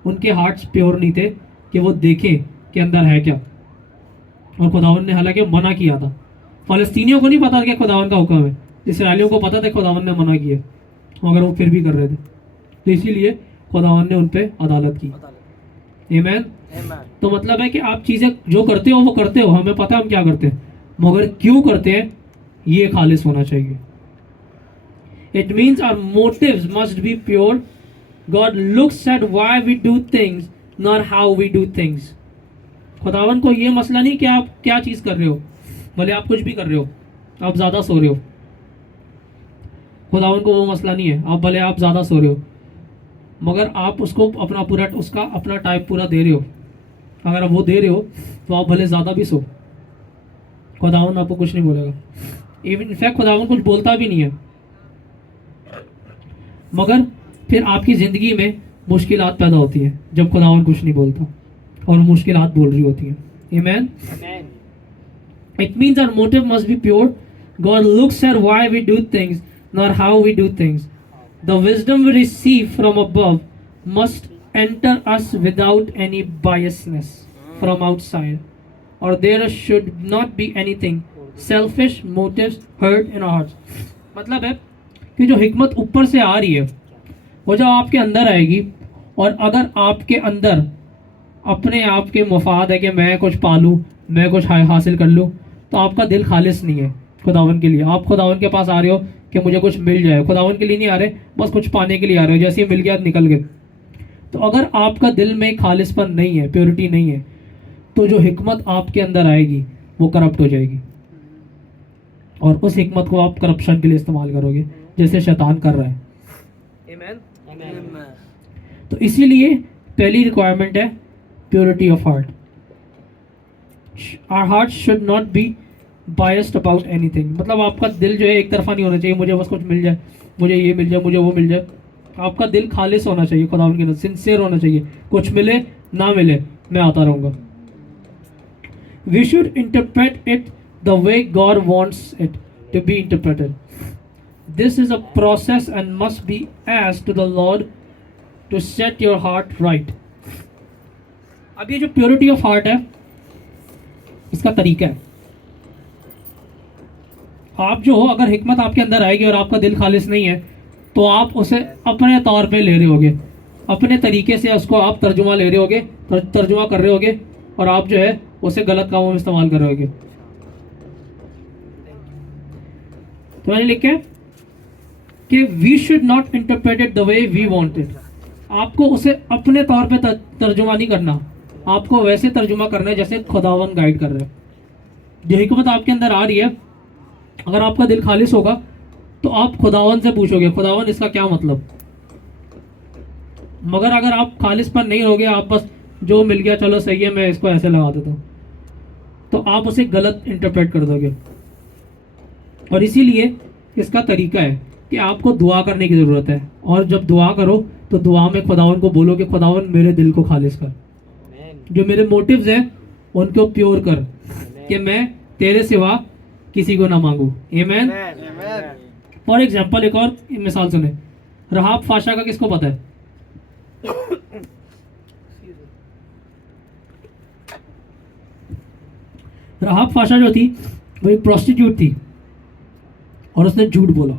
उनके हार्ट्स प्योर नहीं थे कि वो देखें कि अंदर है क्या, और खुदावन ने हालांकि मना किया था। फ़लस्तीनियों को नहीं पता था कि खुदावन का हुक्म है, इसराइलियों को पता था खुदावन ने मना किया, मगर वो फिर भी कर रहे थे। तो इसीलिए खुदावन ने उन पे अदालत की। आमीन। तो मतलब है कि आप चीज़ें जो करते हो वो करते हो, हमें पता है हम क्या करते हैं, मगर क्यों करते हैं ये खालिस होना चाहिए। It means our motives must be pure. God looks at why we do things, not how we do things. खुदावन को ये मसला नहीं कि आप क्या चीज़ कर रहे हो, भले आप कुछ भी कर रहे हो, आप ज़्यादा सो रहे हो, खुदावन को वो मसला नहीं है। आप भले आप ज़्यादा सो रहे हो, मगर आप उसको अपना पूरा उसका अपना टाइम पूरा दे रहे हो। अगर आप वो दे रहे हो तो आप भले ज़्यादा भी सो, खुदावन आपको कुछ नहीं बोलेगा। इवन इनफैक्ट खुदावन कुछ बोलता भी नहीं है, मगर फिर आपकी ज़िंदगी में मुश्किलात पैदा होती हैं जब खुदावन कुछ नहीं बोलता और मुश्किलात बोल रही होती हैं। आमीन। It means our motive must be pure. God looks at why we do things, not how we do things. The wisdom we receive from above must enter us without any biasness from outside, or there should not be anything selfish motives hurt in our hearts. मतलब है कि जो हिकमत ऊपर से आ रही है वो जब आपके अंदर आएगी, और अगर आपके अंदर अपने आप के मफाद है कि मैं कुछ पालूँ, मैं कुछ हासिल कर लूँ, तो आपका दिल खालिस नहीं है खुदावन के लिए। आप खुदावन के पास आ रहे हो कि मुझे कुछ मिल जाए, खुदावन के लिए नहीं आ रहे, बस कुछ पाने के लिए आ रहे हो, जैसे ही मिल गया निकल गए। तो अगर आपका दिल में खालिसपन नहीं है, प्योरिटी नहीं है, तो जो हिकमत आपके अंदर आएगी वो करप्ट हो जाएगी, और उस हिकमत को आप करप्शन के लिए इस्तेमाल करोगे जैसे शैतान कर रहा है। आमीन। तो इसीलिए पहली रिक्वायरमेंट है purity of heart. Our heart should not be biased about anything. मतलब आपका दिल जो है एक तरफा नहीं होना चाहिए, मुझे बस कुछ मिल जाए, मुझे ये मिल जाए, मुझे वो मिल जाए। आपका दिल खालिस होना चाहिए खुदावन के नज़र, सिंसियर होना चाहिए, कुछ मिले ना मिले मैं आता रहूँगा। We should interpret it the way God wants it to be interpreted. This is a process and must be asked to the Lord to set your heart right. अब ये जो प्योरिटी ऑफ हार्ट है इसका तरीका है। आप जो हो, अगर हिकमत आपके अंदर आएगी और आपका दिल खालिस नहीं है, तो आप उसे अपने तौर पे ले रहे होगे, अपने तरीके से उसको आप तर्जुमा ले रहे होगे, तर्जुमा कर रहे होगे, और आप जो है उसे गलत कामों में इस्तेमाल कर रहे होगे। तो मैंने लिखा है कि we should not interpret it the way we want it. आपको उसे अपने तौर पे तर्जुमा नहीं करना, आपको वैसे तर्जुमा करना है जैसे खुदावन गाइड कर रहे हैं। जो हिकमत आपके अंदर आ रही है, अगर आपका दिल खालिस होगा तो आप खुदावन से पूछोगे, खुदावन इसका क्या मतलब। मगर अगर आप खालिसपन नहीं होगे, आप बस जो मिल गया चलो सही है मैं इसको ऐसे लगा देता हूँ, तो आप उसे गलत इंटरप्रेट कर दोगे। और इसीलिए इसका तरीका है कि आपको दुआ करने की ज़रूरत है, और जब दुआ करो तो दुआ में खुदावन को बोलो कि खुदावन मेरे दिल को खालिस कर, जो मेरे मोटिव्स हैं उनको प्योर कर, कि मैं तेरे सिवा किसी को ना मांगू। आमीन। फॉर एग्जाम्पल एक और मिसाल सुने, रहाब फाशा का किसको पता है? रहाब फाशा जो थी वो एक प्रोस्टिट्यूट थी और उसने झूठ बोला।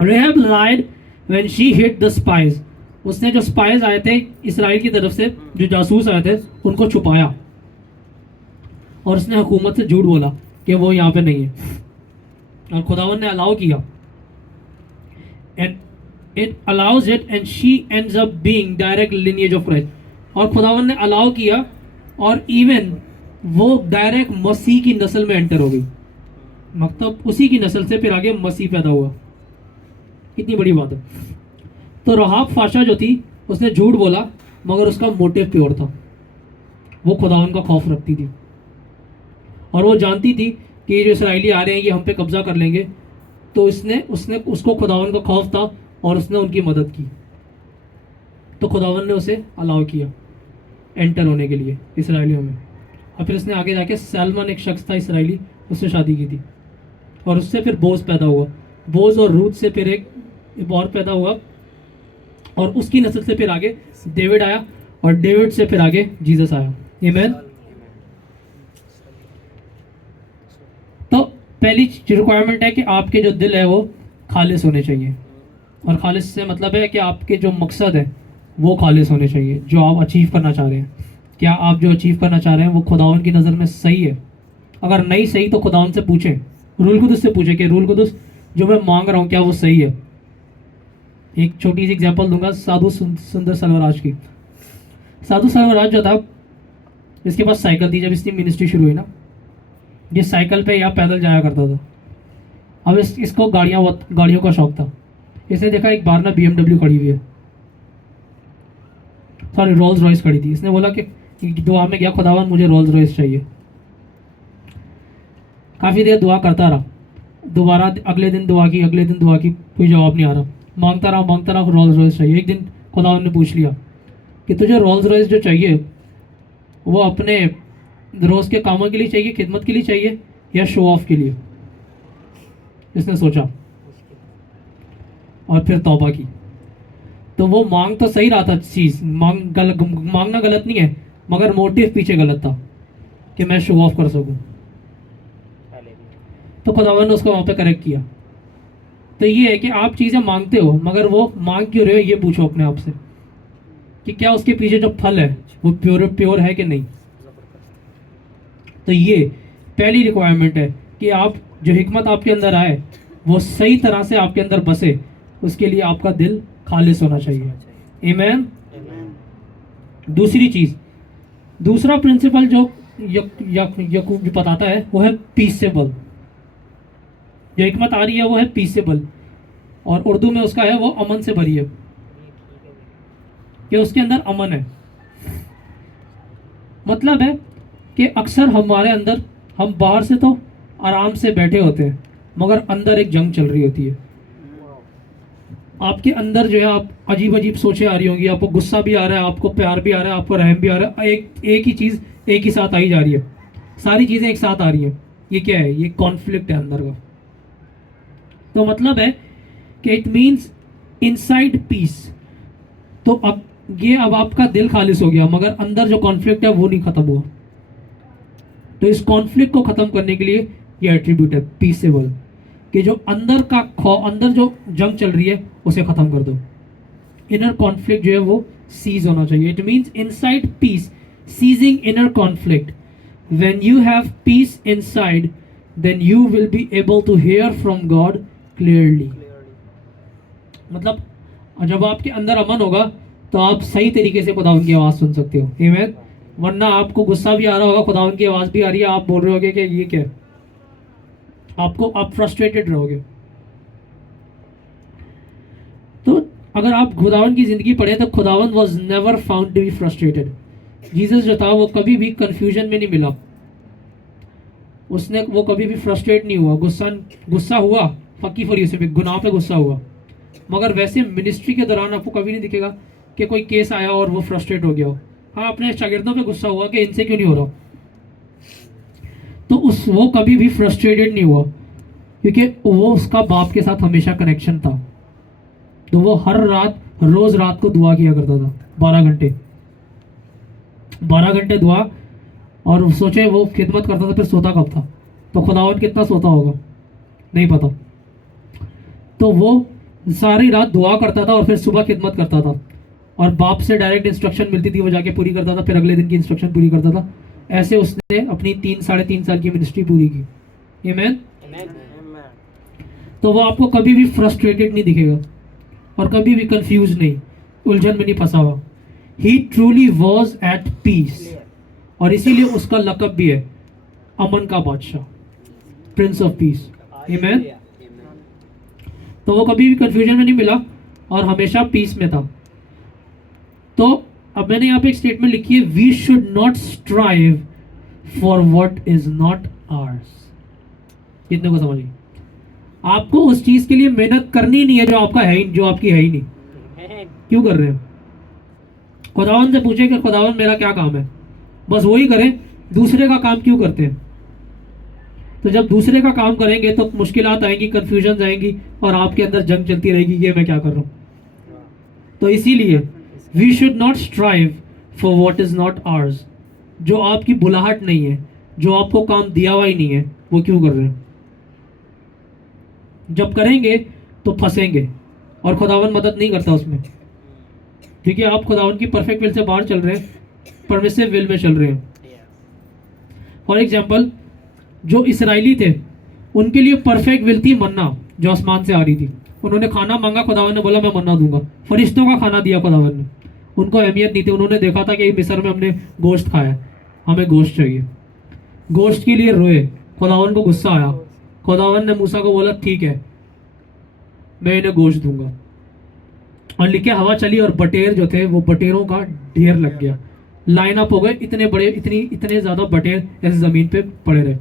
Rahab lied when she hid the spies. उसने जो स्पाइज आए थे इसराइल की तरफ से, जो जासूस आए थे, उनको छुपाया और उसने हुकूमत से झूठ बोला कि वो यहाँ पे नहीं है, और खुदावन ने अलाउ किया, and it allows it and she ends up being direct lineage of Christ. और खुदावन ने अलाउ किया और इवन वो डायरेक्ट मसीह की नस्ल में एंटर हो गई, मतलब उसी की नस्ल से फिर आगे मसीह पैदा हुआ। कितनी बड़ी बात है। तो रहाब फाशा जो थी उसने झूठ बोला, मगर उसका मोटिव प्योर था, वो खुदावन का खौफ रखती थी, और वो जानती थी कि ये जो इसराइली आ रहे हैं ये हम पे कब्जा कर लेंगे। तो उसने उसको खुदावन का खौफ था और उसने उनकी मदद की, तो खुदावन ने उसे अलाउ किया एंटर होने के लिए इसराइलियों में। और फिर उसने आगे जाके सलमान एक शख्स था इसराइली, उससे शादी की थी, और उससे फिर बोझ पैदा हुआ। बोझ और रूथ से फिर एक और पैदा हुआ, और उसकी नस्ल से फिर आगे डेविड आया, और डेविड से फिर आगे जीसस आया। आमीन। तो पहली रिक्वायरमेंट है कि आपके जो दिल है वो खालिस होने चाहिए, और खालिस से मतलब है कि आपके जो मकसद है वो खालिस होने चाहिए, जो आप अचीव करना चाह रहे हैं। क्या आप जो अचीव करना चाह रहे हैं वो खुदावन की नज़र में सही है? अगर नहीं सही तो खुदावन से पूछें, रूल कुदस से पूछें कि रूल कुदस जो मैं मांग रहा हूँ क्या वो सही है। एक छोटी सी एग्जांपल दूंगा साधु सुंदर सलवराज की। साधु सलवराज जो था, इसके पास साइकिल थी जब इसकी मिनिस्ट्री शुरू हुई ना, ये साइकिल पे या पैदल जाया करता था। अब इसको गाड़ियों का शौक था। इसने देखा एक बार ना BMW खड़ी हुई है, सॉरी रोल्स रॉयस खड़ी थी। इसने बोला कि दुआ में गया, खुदावन मुझे रोल्स रॉयस चाहिए। काफ़ी देर दुआ करता रहा, दोबारा अगले दिन दुआ की, अगले दिन दुआ की, कोई जवाब नहीं आ रहा। मांगता रहा रोल्स रॉयस चाहिए। एक दिन खुदावन ने पूछ लिया कि तुझे रोल्स रॉयस जो चाहिए वो अपने रोज़ के कामों के लिए चाहिए, खिदमत के लिए चाहिए, या शो ऑफ के लिए? इसने सोचा और फिर तौबा की। तो वो मांग तो सही रहा था चीज़, मांगना गलत नहीं है, मगर मोटिव पीछे गलत था कि मैं शो ऑफ कर सकूं। तो खुदावन ने उसको वहाँ पे करेक्ट किया। तो ये है कि आप चीज़ें मांगते हो, मगर वो मांग क्यों रहे हो ये पूछो अपने आप से कि क्या उसके पीछे जो फल है वो प्योर है कि नहीं। तो ये पहली रिक्वायरमेंट है कि आप जो हिकमत आपके अंदर आए वो सही तरह से आपके अंदर बसे, उसके लिए आपका दिल खालिस होना चाहिए। आमीन। दूसरी चीज़, दूसरा प्रिंसिपल जो यकूब बताता है वो है पीसेबल। जो हिकमत आ रही है वो है पीसेबल, और उर्दू में उसका है वो अमन से भरी है, कि उसके अंदर अमन है। मतलब है कि अक्सर हमारे अंदर, हम बाहर से तो आराम से बैठे होते हैं, मगर अंदर एक जंग चल रही होती है। आपके अंदर जो है आप अजीब अजीब सोचें आ रही होंगी, आपको गुस्सा भी आ रहा है, आपको प्यार भी आ रहा है, आपको रहम भी आ रहा है, एक ही चीज़ एक ही साथ आई जा रही है, सारी चीज़ें एक साथ आ रही हैं। ये क्या है? ये कॉन्फ्लिक्ट है अंदर का। तो मतलब है कि इट मीन्स इनसाइड पीस। तो अब आपका दिल खालिस हो गया, मगर अंदर जो कॉन्फ्लिक्ट है वो नहीं खत्म हुआ। तो इस कॉन्फ्लिक्ट को खत्म करने के लिए ये एट्रीब्यूट है पीसेबल, कि जो अंदर जो जंग चल रही है उसे खत्म कर दो। इनर कॉन्फ्लिक्ट जो है वो सीज होना चाहिए। It means inside peace, ceasing inner conflict. When you have peace inside, then you will be able to hear from God clearly. मतलब जब आपके अंदर अमन होगा तो आप सही तरीके से खुदावन की आवाज़ सुन सकते हो। आमीन। वरना आपको गुस्सा भी आ रहा होगा, खुदावन की आवाज़ भी आ रही है, आप बोल रहे होगे कि ये क्या है, आप फ्रस्ट्रेटेड रहोगे। तो अगर आप खुदावन की ज़िंदगी पढ़े तो खुदावन was never found to be frustrated. Jesus जो था वो कभी भी कंफ्यूजन में नहीं मिला, वो कभी भी फ्रस्ट्रेट नहीं हुआ। गुस्सा हुआ फकी फरी से भी, गुनाह पे गुस्सा हुआ, मगर वैसे मिनिस्ट्री के दौरान आपको कभी नहीं दिखेगा कि कोई केस आया और वो फ्रस्ट्रेट हो गया हो। हाँ, अपने शागिर्दों पे गुस्सा हुआ कि इनसे क्यों नहीं हो रहा, तो वो कभी भी फ्रस्ट्रेटेड नहीं हुआ, क्योंकि वो उसका बाप के साथ हमेशा कनेक्शन था। तो वो हर रात, रोज रात को दुआ किया करता था, 12 घंटे दुआ। और सोचे वो खिदमत करता था, फिर सोता कब था? तो खुदावंद कितना सोता होगा नहीं पता। तो वो सारी रात दुआ करता था और फिर सुबह खिदमत करता था, और बाप से डायरेक्ट इंस्ट्रक्शन मिलती थी, वो जाके पूरी करता था, फिर अगले दिन की इंस्ट्रक्शन पूरी करता था। ऐसे उसने अपनी 3-3.5 साल की मिनिस्ट्री पूरी की। आमीन। तो वो आपको कभी भी फ्रस्ट्रेटेड नहीं दिखेगा, और कभी भी कंफ्यूज नहीं, उलझन में नहीं फंसा हुआ। ही ट्रूली वॉज एट पीस, और इसीलिए उसका लकब भी है अमन का बादशाह, प्रिंस ऑफ पीस। आमीन। तो वो कभी भी कंफ्यूजन में नहीं मिला और हमेशा पीस में था। तो अब मैंने यहाँ पे एक स्टेटमेंट लिखी है, we should not strive for what is not ours. कितने को समझिए? आपको उस चीज के लिए मेहनत करनी नहीं है जो आपका है ही, जो आपकी है ही नहीं। क्यों कर रहे हैं? खुदावन से पूछे कि खुदावन मेरा क्या काम है, बस वही करें। दूसरे का काम क्यों करते हैं? तो जब दूसरे का काम करेंगे तो मुश्किलात आएंगी, कंफ्यूजन आएंगी, और आपके अंदर जंग चलती रहेगी, ये मैं क्या कर रहा हूँ। तो इसीलिए we should not strive for what is not ours. जो आपकी बुलाहट नहीं है, जो आपको काम दिया हुआ ही नहीं है, वो क्यों कर रहे हैं? जब करेंगे तो फंसेंगे और खुदावन मदद नहीं करता उसमें, क्योंकि आप खुदावन की परफेक्ट विल से बाहर चल रहे हैं, परमिसिव विल में चल रहे हैं। फॉर एग्जाम्पल, जो इसराइली थे उनके लिए परफेक्ट विल थी मन्ना, जो आसमान से आ रही थी। उन्होंने खाना मांगा, खुदावन ने बोला मैं मन्ना दूंगा। फरिश्तों का खाना दिया खुदावन ने, उनको अहमियत नहीं थी। उन्होंने देखा था कि मिस्र में हमने गोश्त खाया, हमें गोश्त चाहिए। गोश्त के लिए रोए, खुदावन को गुस्सा आया। खुदावन ने मूसा को बोला ठीक है, मैं इन्हें गोश्त दूंगा। और लिखे हवा चली और बटेर जो थे वो बटेरों का ढेर लग गया, लाइन अप हो गए, इतने बड़े, इतने ज्यादा बटेर ऐसे जमीन पे पड़े रहे।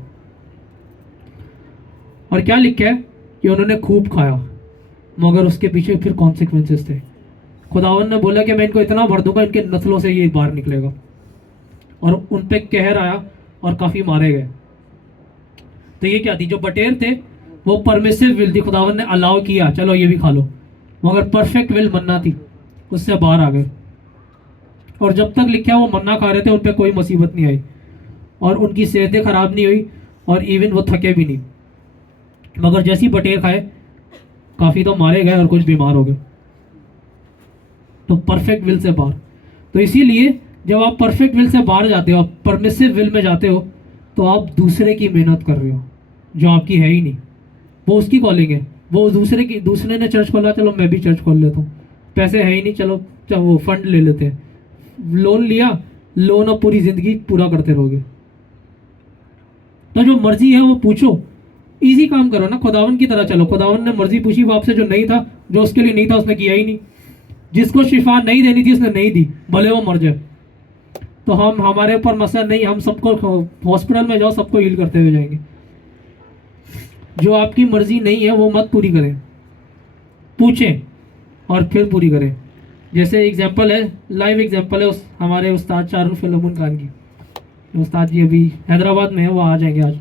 और क्या लिखा है कि उन्होंने खूब खाया, मगर उसके पीछे फिर कॉन्सिक्वेंसेस थे। खुदावन ने बोला कि मैं इनको इतना भर दूंगा, इनके नस्लों से ये बाहर निकलेगा। और उन पे कहर आया और काफी मारे गए। तो ये क्या थी? जो बटेर थे वो परमिसिव विल थी, खुदावन ने अलाउ किया, चलो ये भी खा लो। मगर परफेक्ट विल मन्ना थी, उससे बाहर आ गए। और जब तक लिखा वो मन्ना खा रहे थे, उन पर कोई मुसीबत नहीं आई और उनकी सेहतें खराब नहीं हुई और इवन वो थके भी नहीं। मगर जैसी बटेर खाए, काफी तो मारे गए और कुछ बीमार हो गए। तो परफेक्ट विल से बाहर। तो इसीलिए जब आप परफेक्ट विल से बाहर जाते हो, आप परमिसिव विल में जाते हो, तो आप दूसरे की मेहनत कर रहे हो जो आपकी है ही नहीं। वो उसकी कॉलिंग है, वो दूसरे ने चर्च खोला, चलो मैं भी चर्च खोल लेता हूँ। पैसे है ही नहीं, चलो वो फंड ले लेते हैं। लोन लिया, लोन अब पूरी जिंदगी पूरा करते रहोगे। तो जो मर्जी है वो पूछो, इजी काम करो ना, खुदावन की तरह चलो। खुदावन ने मर्जी पूछी वो आपसे, जो नहीं था, जो उसके लिए नहीं था उसने किया ही नहीं। जिसको शिफा नहीं देनी थी उसने नहीं दी, भले वो मर जाए। तो हमारे ऊपर मसला नहीं, हम सबको हॉस्पिटल में जाओ, सबको हील करते हुए जाएंगे। जो आपकी मर्जी नहीं है वो मत पूरी करें, पूछें और फिर पूरी करें। जैसे एग्जांपल है, लाइव एग्जांपल है हमारे उस्ताद चारुल फिलोमन खान की। उस्ताद जी अभी हैदराबाद में है, वो आ जाएंगे आज।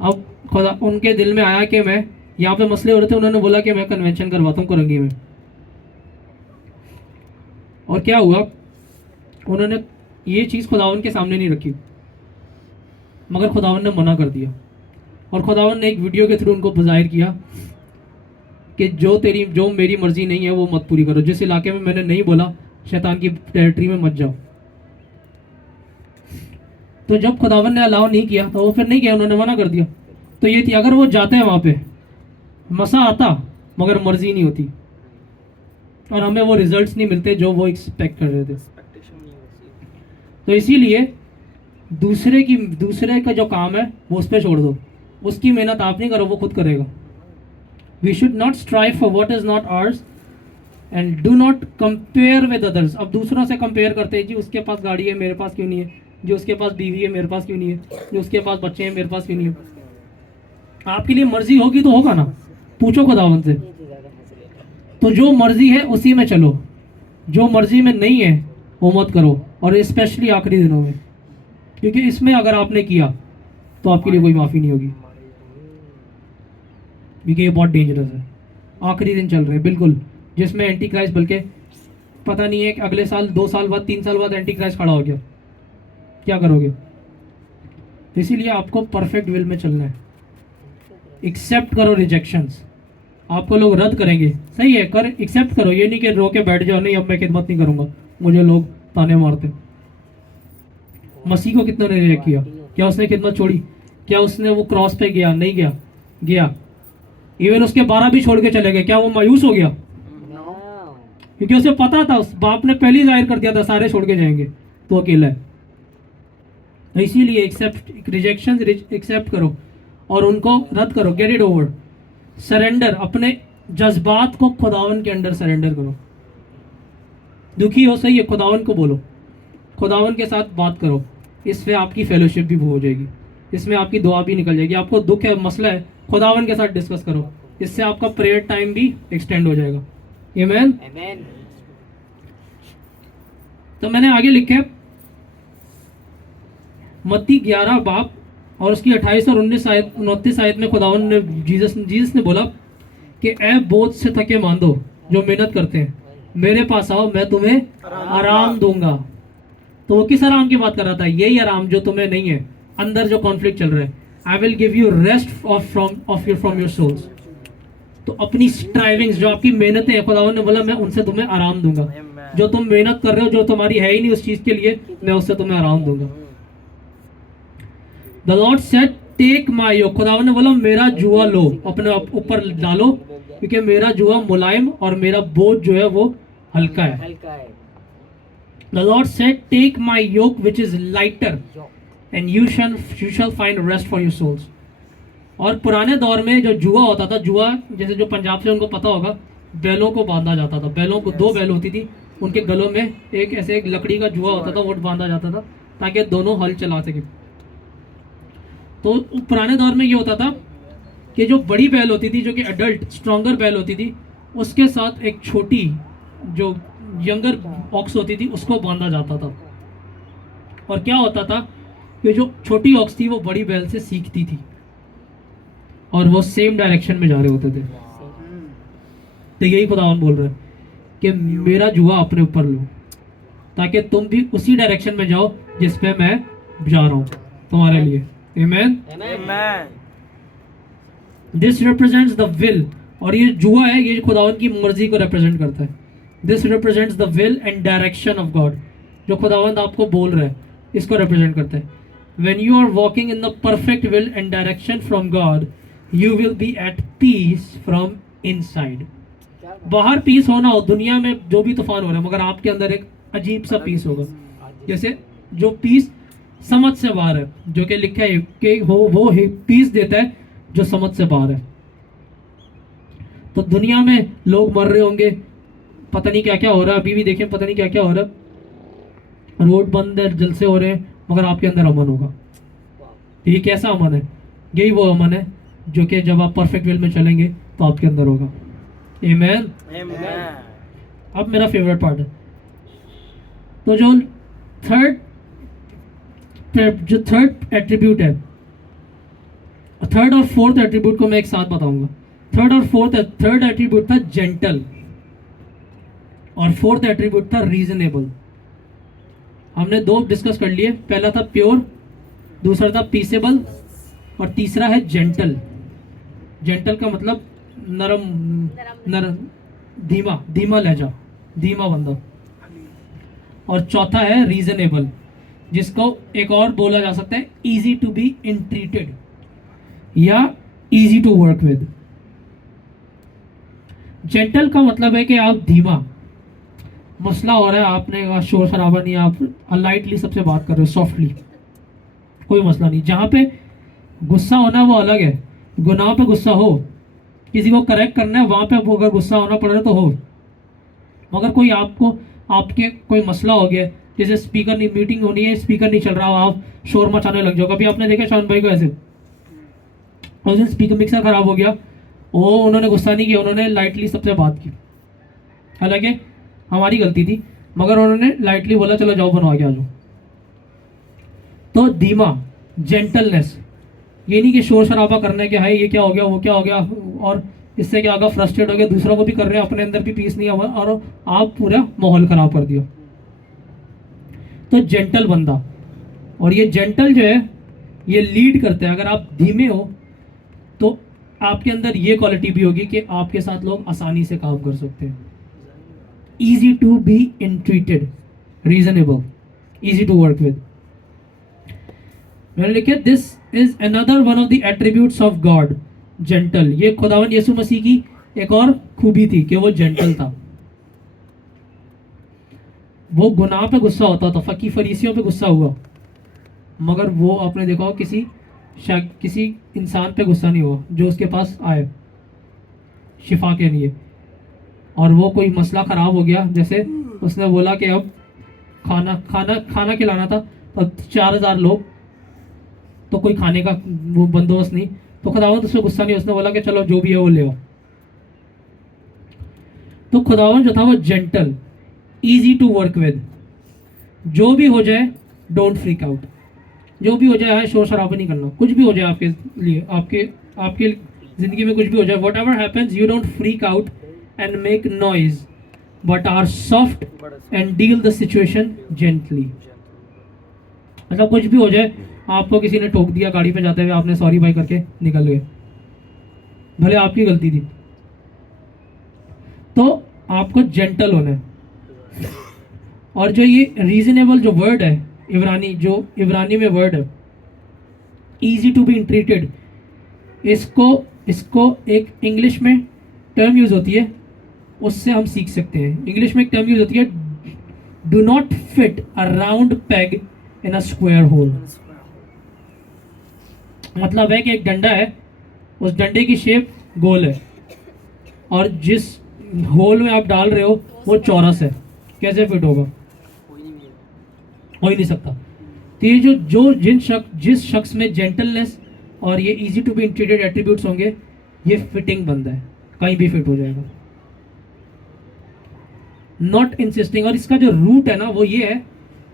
अब खुदा उनके दिल में आया कि मैं यहाँ पे मसले हो रहे थे, उन्होंने बोला कि मैं कन्वेंशन करवाता हूँ कुरंगी में। और क्या हुआ, उन्होंने ये चीज़ खुदावन के सामने नहीं रखी, मगर खुदावन ने मना कर दिया। और खुदावन ने एक वीडियो के थ्रू उनको जाहिर किया कि जो मेरी मर्जी नहीं है वो मत पूरी करो। जिस इलाके में मैंने नहीं बोला, शैतान की टेरिटरी में मत जाओ। तो जब खुदावन ने अलाउ नहीं किया तो वो फिर नहीं किया, उन्होंने मना कर दिया। तो ये थी, अगर वो जाते हैं वहां पे, मसा आता मगर मर्जी नहीं होती और हमें वो रिजल्ट्स नहीं मिलते जो वो एक्सपेक्ट कर रहे थे। तो इसीलिए दूसरे का जो काम है वो उस पर छोड़ दो, उसकी मेहनत आप नहीं करो, वो खुद करेगा। We should not strive for what is not ours and do not compare with others. अब दूसरों से कंपेयर करते हैं, जी उसके पास गाड़ी है मेरे पास क्यों नहीं है, जो उसके पास बीवी है मेरे पास क्यों नहीं है, जो उसके पास बच्चे हैं मेरे पास क्यों नहीं है। आपके लिए मर्जी होगी तो होगा ना, पूछो खुदावन से। तो जो मर्जी है उसी में चलो, जो मर्जी में नहीं है वो मत करो। और स्पेशली आखिरी दिनों में, क्योंकि इसमें अगर आपने किया तो आपके लिए कोई माफ़ी नहीं होगी, क्योंकि ये बहुत डेंजरस है। आखिरी दिन चल रहे हैं बिल्कुल, जिसमें एंटी क्राइस्ट, बल्कि पता नहीं है कि अगले साल 2 साल बाद 3 साल बाद एंटी क्राइस्ट खड़ा हो गया, क्या करोगे। इसीलिए आपको परफेक्ट विल में चलना है। एक्सेप्ट करो रिजेक्शंस, आपको लोग रद्द करेंगे, सही है, कर एक्सेप्ट करो। ये नहीं कि रो के बैठ जाओ, नहीं अब मैं खिदमत नहीं करूंगा, मुझे लोग ताने मारते। मसीह को कितना ने रिजेक्ट किया, क्या उसने खिदमत छोड़ी, क्या उसने वो क्रॉस पे गया, नहीं गया, गया। इवन उसके 12 भी छोड़ के चले गए, क्या वो मायूस हो गया, क्योंकि उसे पता था, उस बाप ने पहले ही जाहिर कर दिया था सारे छोड़ के जाएंगे, तो अकेला है। तो इसीलिए एक्सेप्ट रिजेक्शन एक्सेप्ट करो और उनको रद्द करो, गेट इट ओवर। सरेंडर, अपने जज्बात को खुदावन के अंडर सरेंडर करो। दुखी हो सही है, खुदावन को बोलो, खुदावन के साथ बात करो, इससे आपकी फेलोशिप भी हो जाएगी, इसमें आपकी दुआ भी निकल जाएगी। आपको दुख है, मसला है, खुदावन के साथ डिस्कस करो, इससे आपका प्रेयर टाइम भी एक्सटेंड हो जाएगा। आमीन। तो मैंने आगे लिखे मत्ती 11 बाब और उसकी 28 और 29 आयत में खुदावन ने जीसस ने बोला कि ऐ बोझ से थके मांदो जो मेहनत करते हैं, मेरे पास आओ, मैं तुम्हें आराम दूंगा। तो वो किस आराम की बात कर रहा था? यही आराम जो तुम्हें नहीं है, अंदर जो कॉन्फ्लिक्ट चल रहा है। I will give you rest from your souls. तो अपनी स्ट्राइविंग्स, जो आपकी मेहनतें हैं, खुदावन ने बोला मैं उनसे तुम्हें आराम दूंगा। जो तुम मेहनत कर रहे हो, जो तुम्हारी है ही नहीं उस चीज के लिए, मैं उससे तुम्हें आराम दूंगा। The Lord said take my yoke, खुदावन ने बोला मेरा जुआ लो, अपने ऊपर डालो, क्योंकि मेरा जुआ मुलायम और मेरा बोझ जो है वो हल्का है। The Lord said take my yoke which is lighter and you shall find rest for your souls. और पुराने दौर में जो जुआ होता था, जुआ जैसे जो पंजाब से उनको पता होगा, बैलों को बांधा जाता था। बैलों को, दो बैल होती थी, उनके गलों में एक लकड़ी का जुआ होता था, वो बांधा जाता था ताकि दोनों हल चला सके। तो पुराने दौर में ये होता था कि जो बड़ी बैल होती थी, जो कि अडल्ट स्ट्रॉन्गर बैल होती थी, उसके साथ एक छोटी जो यंगर ऑक्स होती थी उसको बांधा जाता था। और क्या होता था कि जो छोटी ऑक्स थी वो बड़ी बैल से सीखती थी और वो सेम डायरेक्शन में जा रहे होते थे। तो यही खुदावन बोल रहा है कि मेरा जुआ अपने ऊपर लो, ताकि तुम भी उसी डायरेक्शन में जाओ जिस पे मैं जा रहा हूं तुम्हारे लिए। आमेन। दिस रिप्रेजेंट्स द विल, और ये जुआ है, ये खुदावन की मर्जी को रिप्रेजेंट करता है। This represents the will and direction of God, जो खुदावंद आपको बोल रहा है इसको रिप्रेजेंट करता है। When you are walking in the perfect will and direction from God, you will be at peace from inside. बाहर पीस होना हो, दुनिया में जो भी तूफान हो रहा है, मगर आपके अंदर एक अजीब सा पीस होगा, जैसे जो पीस समझ से बाहर है, जो कि लिखा है कि वो ही पीस देता है जो समझ से बाहर है। तो दुनिया में लोग मर रहे होंगे, पता नहीं क्या क्या हो रहा है, अभी भी देखें पता नहीं क्या क्या हो रहा है, रोड बंद है, जलसे हो रहे हैं, मगर आपके अंदर अमन होगा। ये कैसा अमन है? यही वो अमन है जो कि जब आप परफेक्ट विल में चलेंगे तो आपके अंदर होगा। आमेन। अब मेरा फेवरेट पार्ट है, तो जो थर्ड एट्रीब्यूट है, थर्ड और फोर्थ एट्रीब्यूट को मैं एक साथ बताऊंगा। थर्ड एट्रीब्यूट था जेंटल और फोर्थ एट्रीब्यूट था रीजनेबल। हमने दो डिस्कस कर लिए, पहला था प्योर, दूसरा था पीसेबल, और तीसरा है जेंटल। जेंटल का मतलब नरम, धीमा लहजा, धीमा बंदा। और चौथा है रीजनेबल, जिसको एक और बोला जा सकता है इजी टू बी इंट्रीटेड या easy to work with. Gentle का मतलब है कि आप धीमा, मसला हो रहा है, आपने कहा शोर शराबा नहीं, आप लाइटली सबसे बात कर रहे हो, सॉफ्टली, कोई मसला नहीं। जहाँ पे गुस्सा होना वो अलग है, गुनाह पे गुस्सा हो, किसी को करेक्ट करना है, वहाँ पे अगर गुस्सा होना पड़ रहा है तो हो। मगर कोई आपके कोई मसला हो गया, जैसे स्पीकर नहीं, मीटिंग होनी है, स्पीकर नहीं चल रहा हो, आप शोर मचाने लग जाओ। कभी आपने देखा शान भाई को ऐसे, उस दिन स्पीकर मिक्सर खराब हो गया, वो उन्होंने गुस्सा नहीं किया, उन्होंने लाइटली सबसे बात की, हालांकि हमारी गलती थी, मगर उन्होंने लाइटली बोला चलो जाओ बनवा के आ जाओ। तो धीमा, जेंटलनेस, ये नहीं कि शोर शराबा करने के हाय ये क्या हो गया वो क्या हो गया, और इससे क्या होगा, फ्रस्ट्रेट हो गया, दूसरों को भी कर रहे हैं, अपने अंदर भी पीस नहीं हुआ और आप पूरा माहौल खराब कर दिया। तो जेंटल बंदा, और ये जेंटल जो है ये लीड करते हैं। अगर आप धीमे हो तो आपके अंदर ये क्वालिटी भी होगी कि आपके साथ लोग आसानी से काम कर सकते हैं। easy to be entreated, reasonable, easy to work with। मैंने लिखा this is another one of the attributes of God, gentle। ये खुदावन यीशु मसीह की एक और खूबी थी कि वो जेंटल था। वो गुनाह पे गुस्सा होता था, फरीसियों पे गुस्सा हुआ, मगर वो आपने देखा हो किसी इंसान पे गुस्सा नहीं हुआ जो उसके पास आए शिफा के लिए। और वो कोई मसला खराब हो गया, जैसे उसने बोला कि अब खाना खिलाना था, अब 4000 लोग, तो कोई खाने का वो बंदोबस्त नहीं, तो खुदावन उसमें गुस्सा नहीं, उसने बोला कि चलो जो भी है वो ले आओ। तो खुदावन जो था वो gentle, easy to work with, जो भी हो जाए डोंट फ्रीक आउट, जो भी हो जाए शोर शराबा नहीं करना, कुछ भी हो जाए आपके लिए, आपके जिंदगी में कुछ भी हो जाए, what ever happens you don't freak out and make noise, but are soft and deal the situation gently. मतलब कुछ भी हो जाए, आपको किसी ने ठोक दिया गाड़ी पे जाते हुए, आपने सॉरी भाई करके निकल गए, भले आपकी गलती थी, तो आपको जेंटल होना है। और जो ये रीजनेबल जो वर्ड है इब्रानी में वर्ड है इजी टू बी ट्रीटेड, इसको एक इंग्लिश में टर्म यूज होती है, उससे हम सीख सकते हैं। इंग्लिश में एक टर्म यूज होती है, do not fit a round peg in a square hole. मतलब है कि एक डंडा है, उस डंडे की शेप गोल है और जिस होल में आप डाल रहे हो वो चौरस है, कैसे फिट होगा? हो ही नहीं सकता। तो ये जिस शख्स में जेंटलनेस और ये easy to be treated attributes होंगे, ये फिटिंग बंदा है, कहीं भी फिट हो जाएगा। नॉट इंसिस्टिंग, और इसका जो रूट है ना वो ये है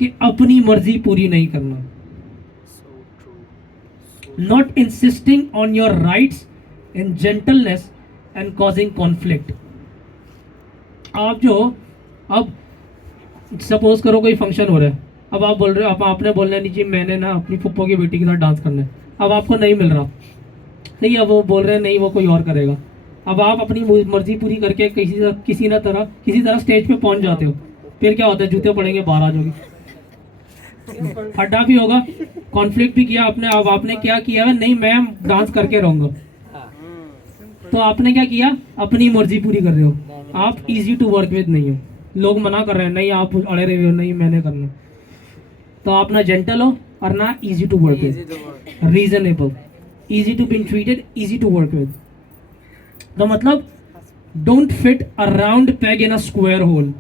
कि अपनी मर्जी पूरी नहीं करना। Not insisting on your rights in gentleness and causing conflict. आप जो अब सपोज करो कोई फंक्शन हो रहा है, अब आप बोल रहे हो, अब आपने बोलना है, नहीं जी मैंने ना अपनी फुप्पो की बेटी के साथ डांस करना है, अब आपको नहीं मिल रहा, नहीं, अब वो बोल रहे हैं नहीं वो कोई और करेगा, अब आप अपनी मर्जी पूरी करके किसी तरह स्टेज पे पहुंच जाते हो, फिर क्या होता है? जूते पड़ेंगे, बाहर आ जाओगे, हड्डा भी होगा, कॉन्फ्लिक्ट भी किया आपने। अब आपने क्या किया है? नहीं मैं डांस करके रहूंगा, तो आपने क्या किया? अपनी मर्जी पूरी कर रहे हो, आप इजी टू वर्क विद नहीं हो। लोग मना कर रहे हैं, नहीं आप अड़े रहे हो, नहीं मैंने करना, तो आप ना जेंटल हो और ना easy to work with. Reasonable, easy to be treated, easy to work with. तो मतलब don't fit a round peg in a square hole.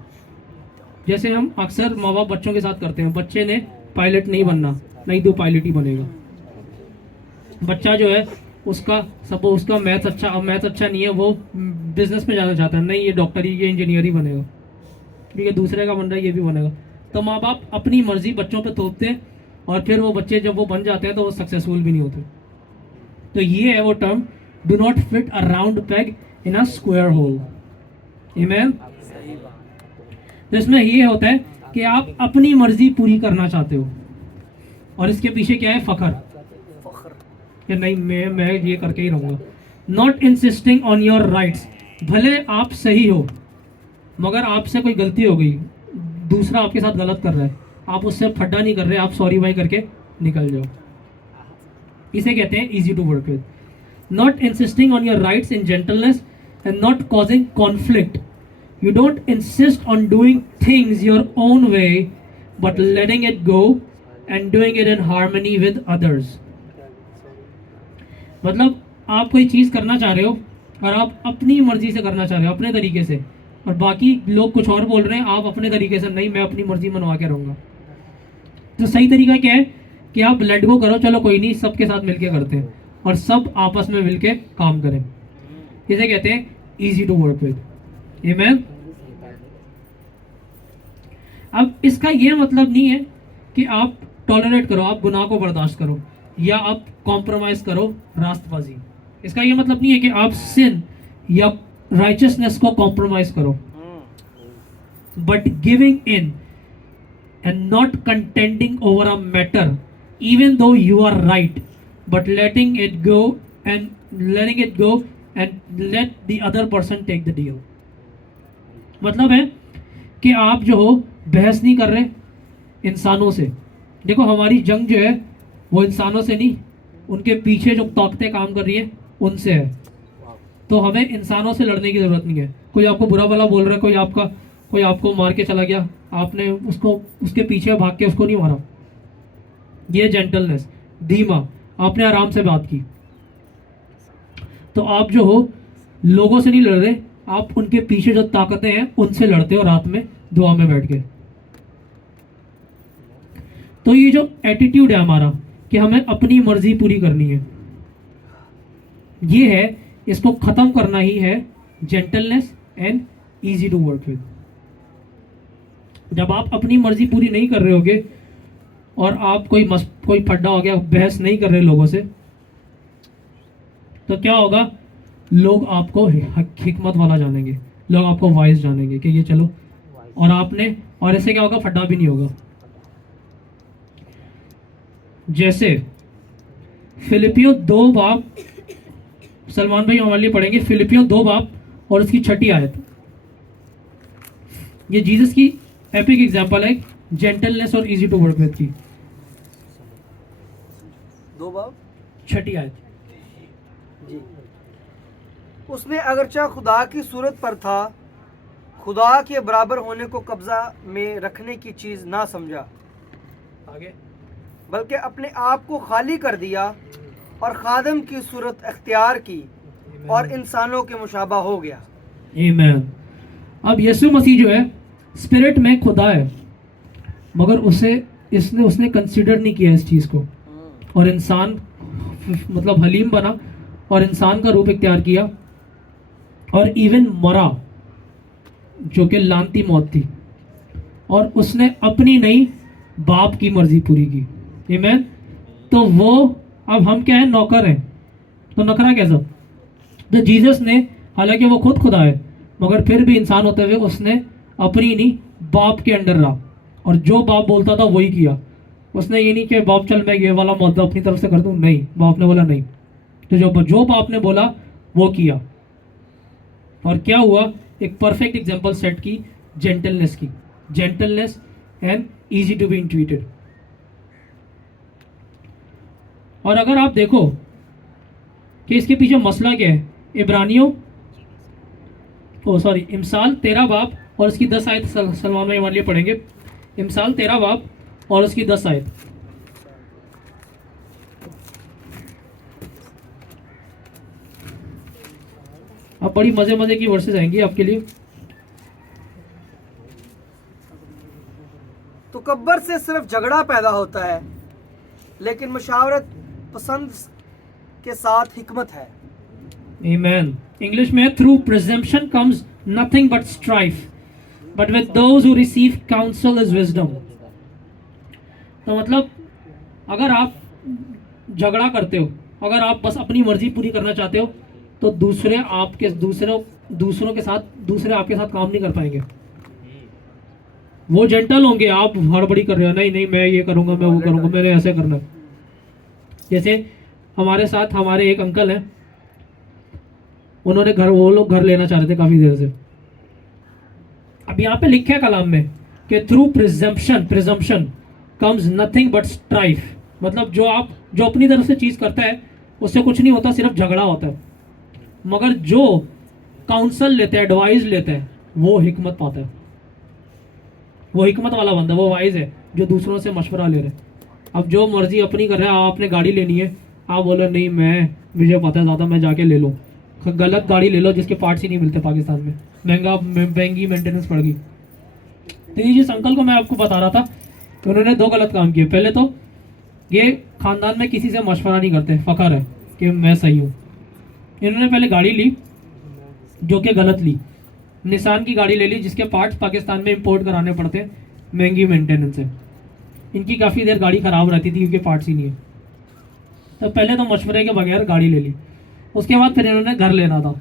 जैसे हम अक्सर माँ बाप बच्चों के साथ करते हैं, बच्चे ने पायलट नहीं बनना, नहीं तो पायलट ही बनेगा। बच्चा जो है उसका मैथ अच्छा नहीं है, वो बिजनेस में जाना चाहता है, नहीं ये डॉक्टर ही, ये इंजीनियर ही बनेगा, क्योंकि दूसरे का बन रहा है ये भी बनेगा। तो माँ बाप अपनी मर्जी बच्चों पे थोपते हैं और फिर वो बच्चे जब वो बन जाते हैं तो वो सक्सेसफुल भी नहीं होते। तो ये है वो term, do not fit a round peg in a square hole. आमीन। तो इसमें ये होता है कि आप अपनी मर्जी पूरी करना चाहते हो, और इसके पीछे क्या है? फखर, कि नहीं मैं ये करके ही रहूंगा। Not insisting on your rights, भले आप सही हो मगर आपसे कोई गलती हो गई, दूसरा आपके साथ गलत कर रहा है, आप उससे फड्डा नहीं कर रहे, आप सॉरी भाई करके निकल जाओ, इसे कहते हैं easy to work with. Not insisting on your rights in gentleness and not causing conflict. You don't insist on doing things your own way, but letting it go and doing it in harmony with others. मतलब आप कोई चीज़ करना चाह रहे हो और आप अपनी मर्जी से करना चाह रहे हो, अपने तरीके से, और बाकी लोग कुछ और बोल रहे हैं, आप अपने तरीके से, नहीं मैं अपनी मर्जी मनवा के रहूँगा। तो सही तरीका क्या है कि आप लेट गो करो, चलो कोई नहीं, सबके साथ मिलके करते हैं और सब आपस में मिलके काम करें, इसे कहते हैं इजी टू वर्क विद। आमीन। अब इसका यह मतलब नहीं है कि आप टॉलरेट करो, आप गुनाह को बर्दाश्त करो, या आप कॉम्प्रोमाइज करो रास्तबाजी। इसका यह मतलब नहीं है कि आप सिन या राइचसनेस को कॉम्प्रोमाइज करो, but giving in and not contending over a matter even though you are right, but letting it go and let the other person take the deal. मतलब है कि आप जो हो बहस नहीं कर रहे इंसानों से। देखो हमारी जंग जो है वो इंसानों से नहीं, उनके पीछे जो ताकतें काम कर रही है उनसे है। तो हमें इंसानों से लड़ने की जरूरत नहीं है। कोई आपको बुरा भला बोल रहा है, कोई आपको मार के चला गया, आपने उसके पीछे भाग के उसको नहीं मारा, ये जेंटलनेस, धीमा, आपने आराम से बात की। तो आप जो हो लोगों से नहीं लड़ रहे, आप उनके पीछे जो ताकतें हैं उनसे लड़ते हो, रात में दुआ में बैठ के। तो ये जो एटीट्यूड है हमारा कि हमें अपनी मर्जी पूरी करनी है, ये है, इसको खत्म करना ही है gentleness and easy to work with. जब आप अपनी मर्जी पूरी नहीं कर रहे होगे और आप कोई फड्डा हो गया, बहस नहीं कर रहे लोगों से, तो क्या होगा? लोग आपको हिकमत वाला जानेंगे, लोग आपको वाइज जानेंगे कि ये चलो, और आपने, और ऐसे क्या होगा, फड्डा भी नहीं होगा। जैसे फिलिपियों 2 बाब, सलमान भाई हमारे लिए पढ़ेंगे फिलिपियों 2 बाब और उसकी 6ठी आयत। ये जीसस की एपिक एग्जांपल है जेंटलनेस और इजी टू वर्क विद की। 2 बाब 6ठी आयत। जी। उसने अगरचा खुदा की सूरत पर था, खुदा के बराबर होने को कब्जा में रखने की चीज ना समझा, आगे, बल्कि अपने आप को खाली कर दिया और खादम की सूरत अख्तियार की और इंसानों के मुशाबा हो गया। आमीन। अब यीशु मसीह जो है स्पिरिट में खुदा है, मगर उसने कंसीडर नहीं किया इस चीज को, और इंसान मतलब हलीम बना और इंसान का रूप इख्तियार किया और इवन मरा, जो कि लानती मौत थी, और उसने अपनी नहीं बाप की मर्जी पूरी की। आमीन। तो वो, अब हम क्या है, नौकर हैं। तो नौकरा कैसा? तो जीसस ने, हालांकि वो खुद खुदा है, मगर फिर भी इंसान होते हुए उसने अपनी नहीं बाप के अंडर रहा, और जो बाप बोलता था वही किया। उसने ये नहीं कि बाप चल मैं ये वाला मुद्दा अपनी तरफ से कर दूं, नहीं, बाप ने बोला नहीं। तो जो बाप ने बोला वो किया, और क्या हुआ, एक परफेक्ट एग्जांपल सेट की जेंटलनेस की, gentleness and easy to be entreated. और अगर आप देखो कि इसके पीछे मसला क्या है, इमसाल 13 बाब और उसकी 10 आयत सलमान भाई हमारे लिए पढ़ेंगे। इमसाल 13 बाब और उसकी 10 आयत। अब बड़ी मजे मजे की वर्सेस आएंगी आपके लिए। तुकब्बर से सिर्फ झगड़ा पैदा होता है, लेकिन मुशावरत पसंद के साथ हिकमत है। Amen. इंग्लिश में through presumption comes nothing but strife, but with those who receive counsel is wisdom. तो मतलब अगर आप झगड़ा करते हो, अगर आप बस अपनी मर्जी पूरी करना चाहते हो, तो दूसरे आपके साथ काम नहीं कर पाएंगे। वो जेंटल होंगे, आप हड़बड़ी कर रहे हो, नहीं नहीं मैं ये करूंगा, मैं वो करूंगा, मैंने ऐसे करना है। जैसे हमारे साथ हमारे एक अंकल हैं, वो लोग घर लेना चाह रहे थे काफी देर से। अब यहाँ पे लिखा है कलाम में कि through presumption comes nothing but strife, मतलब जो अपनी तरफ से चीज करता है उससे कुछ नहीं होता, सिर्फ झगड़ा होता है। मगर जो काउंसल लेते हैं, एडवाइस लेते हैं, वो हिकमत पाता है, वो हिकमत वाला बंदा, वो वाइज है जो दूसरों से मशवरा ले रहे हैं। अब जो मर्जी अपनी कर रहे हैं, आपने गाड़ी लेनी है, आप बोलो नहीं मुझे पता है ज़्यादा, मैं जाके ले लूँ, गलत गाड़ी ले लो जिसके पार्ट्स ही नहीं मिलते पाकिस्तान में, महंगी मेंटेनेंस पड़ गई। तो ये जिस अंकल को मैं आपको बता रहा था कि उन्होंने 2 गलत काम किए। पहले तो ये खानदान में किसी से मशवरा नहीं करते, फ़ख्र है कि मैं सही हूँ। इन्होंने पहले गाड़ी ली जो कि गलत ली, निसान की गाड़ी ले ली जिसके पार्ट्स पाकिस्तान में इंपोर्ट कराने पड़ते हैं, महंगी मेंटेनेंस है। इनकी काफ़ी देर गाड़ी ख़राब रहती थी क्योंकि पार्ट्स ही नहीं है। तो पहले तो मशवरे के बगैर गाड़ी ले ली। उसके बाद फिर इन्होंने घर लेना था।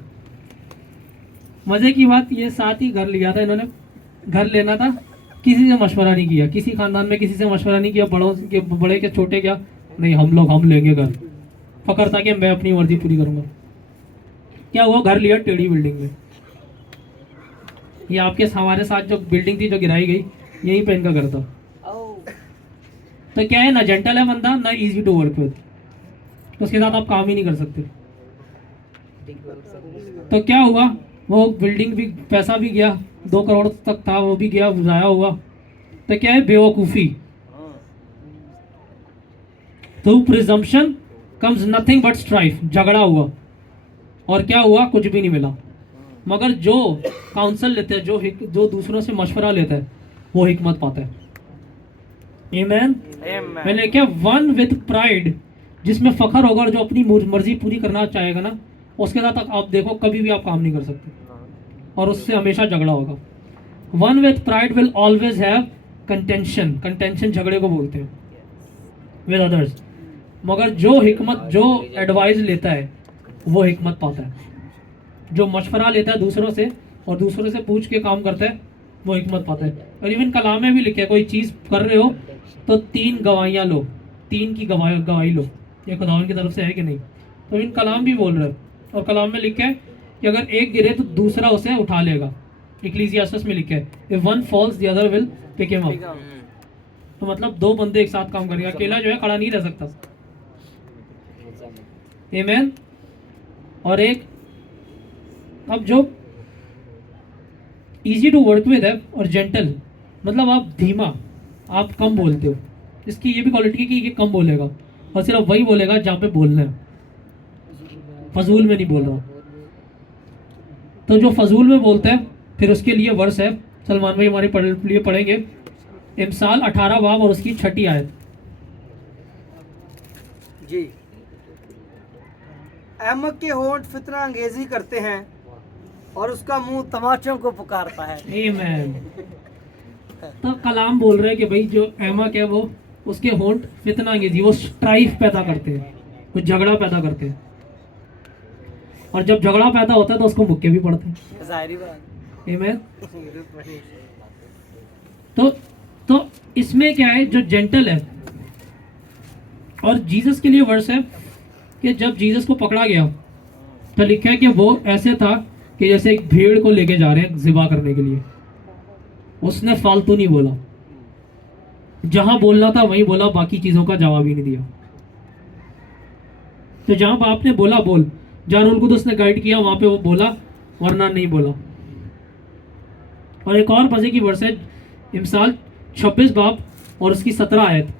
मज़े की बात, ये साथ ही घर लिया था इन्होंने, घर लेना था, किसी से मशवरा नहीं किया, किसी खानदान में किसी से मशवरा नहीं किया, बड़े के छोटे क्या, नहीं हम लेंगे घर। फ़ख्र था कि मैं अपनी मर्जी पूरी करूँगा। क्या हुआ, घर लिया टेढ़ी बिल्डिंग में। ये हमारे साथ जो बिल्डिंग थी जो गिराई गई, यहीं पे इनका घर था। तो क्या है, ना जेंटल है बंदा, ना इजी टू वर्क विद, उसके साथ आप काम ही नहीं कर सकते। तो क्या हुआ, वो बिल्डिंग भी, पैसा भी गया, 2 करोड़ तक था, वो भी गया, ज़ाया हुआ। तो क्या है, बेवकूफ़ी। तो presumption comes nothing but strife, झगड़ा हुआ, और क्या हुआ, कुछ भी नहीं मिला। मगर जो काउंसल लेते हैं, जो दूसरों से मशवरा लेता है, वो हिकमत पाता है। आमीन। मैंने क्या, वन विद प्राइड, जिसमें फखर होगा और जो अपनी मर्जी पूरी करना चाहेगा ना, उसके साथ आप देखो कभी भी आप काम नहीं कर सकते, और उससे हमेशा झगड़ा होगा। One with pride will always have contention झगड़े को बोलते हैं विद अदर्स। मगर जो एडवाइस लेता है वो हिकमत पाता है। जो मशवरा लेता है दूसरों से, और दूसरों से पूछ के काम करता है वो हिकमत पाता है। और इवन कलाम में भी लिखा है कोई चीज़ कर रहे हो तो 3 गवाहियाँ लो, 3 की गवाही लो, ये खुदावन की तरफ से है कि नहीं। तो इन कलाम भी बोल रहा है, और कलाम में लिखा है कि अगर एक गिरे तो दूसरा उसे उठा लेगा। इक्लीसियास्टस में लिखा है if one falls the other will pick him up. तो मतलब 2 बंदे एक साथ काम करेंगे, अकेला जो है खड़ा नहीं रह सकता। आमीन। और एक अब जो इजी टू वर्क विद है और जेंटल, मतलब आप धीमा, आप कम बोलते हो। इसकी ये भी क्वालिटी है कि ये कम बोलेगा और सिर्फ वही बोलेगा जहाँ पे बोलना है, फजूल में नहीं बोल रहा। तो जो फजूल में बोलता है फिर उसके लिए वर्स है, सलमान भाई हमारे लिए पढ़ेंगे इमसाल 18 बाब और उसकी 6 आयत। जी। अहमक के होंठ फितना अंगेजी करते हैं और उसका मुंह तमाचों को पुकारता है। आमीन। तो कलाम बोल रहे हैं कि भाई जो अहमक है वो उसके होंठ फितना अंगेजी, वो स्ट्राइफ पैदा करते हैं, वो झगड़ा पैदा करते हैं, और जब झगड़ा पैदा होता है तो उसको मुक्के भी पड़ते हैं। जाहिर बात। आमीन। तो इसमें क्या है, जो जेंटल है, और जीसस के लिए वर्स है कि जब जीसस को पकड़ा गया तो लिखा है कि वो ऐसे था कि जैसे एक भेड़ को लेके जा रहे हैं जिबा करने के लिए। उसने फालतू नहीं बोला, जहां बोलना था वहीं बोला, बाकी चीजों का जवाब ही नहीं दिया। तो जहां बाप ने बोला बोल, जहां रूल कुदस ने गाइड किया वहां पे वो बोला, वरना नहीं बोला। और एक और मजे की वर्स है इमसाल 26 बाब और उसकी 17 आयत।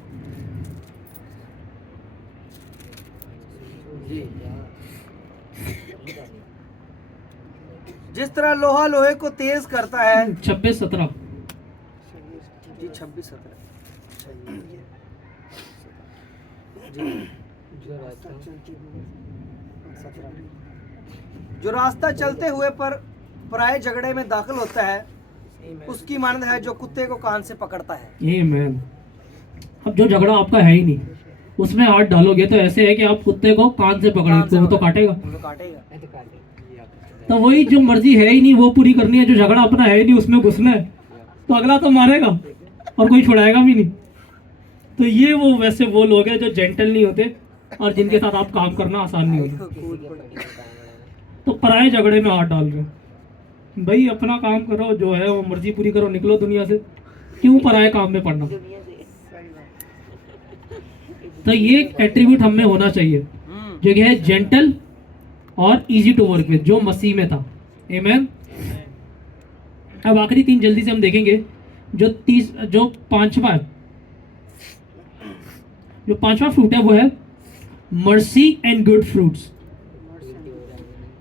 जिस तरह लोहा लोहे को तेज करता है। 26-17 जी 26-17 जो रास्ता चलते हुए पर पराये झगड़े में दाखिल होता है उसकी मानद है जो कुत्ते को कान से पकड़ता है। आमीन। अब जो झगड़ा आपका है ही नहीं उसमें हाथ डालोगे तो ऐसे है कि आप कुत्ते को कान से पकड़े तो वो तो काटेगा। तो वही जो मर्जी है ही नहीं वो पूरी करनी है, जो झगड़ा अपना है ही नहीं उसमें घुसना है तो अगला तो मारेगा और कोई छुड़ाएगा भी नहीं। तो ये वो वैसे वो लोग हैं जो जेंटल नहीं होते और जिनके साथ आप काम करना आसान नहीं होता। तो पराये झगड़े में हाथ डाल रहे हैं। भाई अपना काम करो, जो है वो मर्जी पूरी करो, निकलो दुनिया से, क्यों पराये काम में पड़ना। तो ये एट्रीब्यूट हमें होना चाहिए जो कि है जेंटल और इजी टू वर्क विद, जो मसीह में था। आमीन। अब आखिरी 3 जल्दी से हम देखेंगे। जो पांचवा फ्रूट है वो है mercy and good fruits.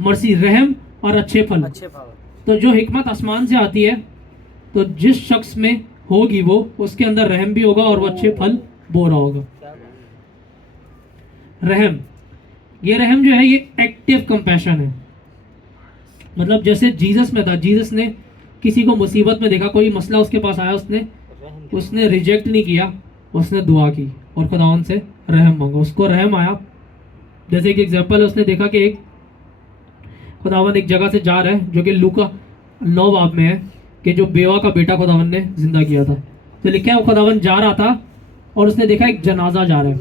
Mercy, रहम और अच्छे फल। तो जो हिकमत आसमान से आती है तो जिस शख्स में होगी वो उसके अंदर रहम भी होगा और वो अच्छे फल बो रहा होगा। रहम, ये रहम जो है ये एक्टिव कंपैशन है। मतलब जैसे जीसस में था, जीसस ने किसी को मुसीबत में देखा, कोई मसला उसके पास आया, उसने रिजेक्ट नहीं किया, उसने दुआ की और खुदावन से रहम मांगा, उसको रहम आया। जैसे एक एग्जांपल है, उसने देखा कि एक खुदावन एक जगह से जा रहा है जो कि लूका 9 बाब में है कि जो बेवा का बेटा खुदावन ने जिंदा किया था। तो लिखा है वो खुदावन जा रहा था और उसने देखा एक जनाजा जा रहा है,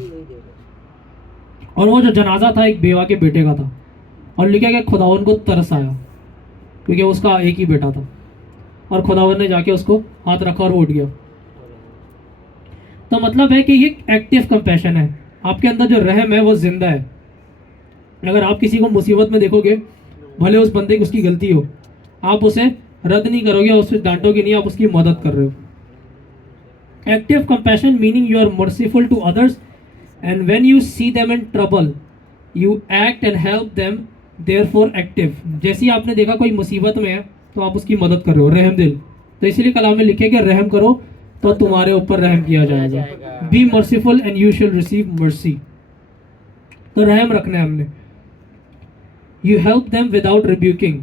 और वो जो जनाजा था एक बेवा के बेटे का था, और लिखा कि खुदावन को तरस आया क्योंकि उसका एक ही बेटा था, और खुदावन ने जाके उसको हाथ रखा और वो उठ गया। तो मतलब है कि ये एक्टिव कंपैशन है, आपके अंदर जो रहम है वो जिंदा है। अगर आप किसी को मुसीबत में देखोगे, भले उस बंदे की उसकी गलती हो, आप उसे रद्द नहीं करोगे, उससे डांटोगे नहीं, आप उसकी मदद कर रहे हो। Active compassion meaning you are merciful to others and when you see them in trouble you act and help them, therefore active. जैसे ही आपने देखा कोई मुसीबत में है तो आप उसकी मदद कर रहे हो, रहम दिल। तो इसीलिए कलाम में लिखे कि रहम करो तो तुम्हारे ऊपर रहम किया जाएगा। Be merciful and you shall receive mercy. तो रहम रखना है हमने। You help them without rebuking,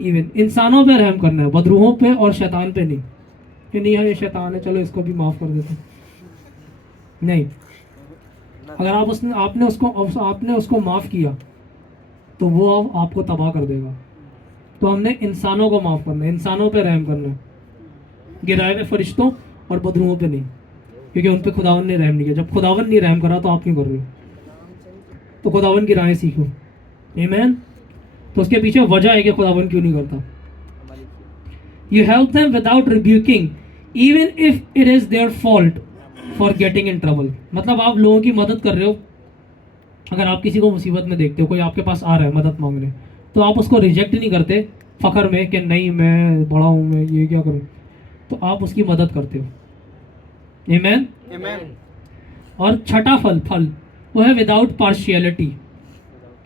even इंसानों पे रहम करना है, बदरूहों पे और शैतान पे नहीं कि नहीं है ये शैतान है चलो इसको भी माफ कर देते, नहीं। अगर आपने उसको माफ किया तो वो आपको तबाह कर देगा। तो हमने इंसानों को माफ़ करना है, इंसानों पे रहम करना है, गिराए हुए फरिश्तों और बदरुओं पे नहीं, क्योंकि उन पे खुदावन ने रहम नहीं किया। जब खुदावन नहीं रहम करा तो आप क्यों कर रहे हो? तो खुदावन की राहें सीखो। आमीन। तो उसके पीछे वजह है कि खुदावन क्यों नहीं करता। You help them without rebuking even if it is their fault for getting in trouble. मतलब आप लोगों की मदद कर रहे हो। अगर आप किसी को मुसीबत में देखते हो, कोई आपके पास आ रहा है मदद मांगने, तो आप उसको रिजेक्ट नहीं करते फखर में कि नहीं मैं बड़ा हूँ, मैं ये क्या करूँ, तो आप उसकी मदद करते हो। आमीन। और छठा फल वो है विदाउट पार्शियलिटी।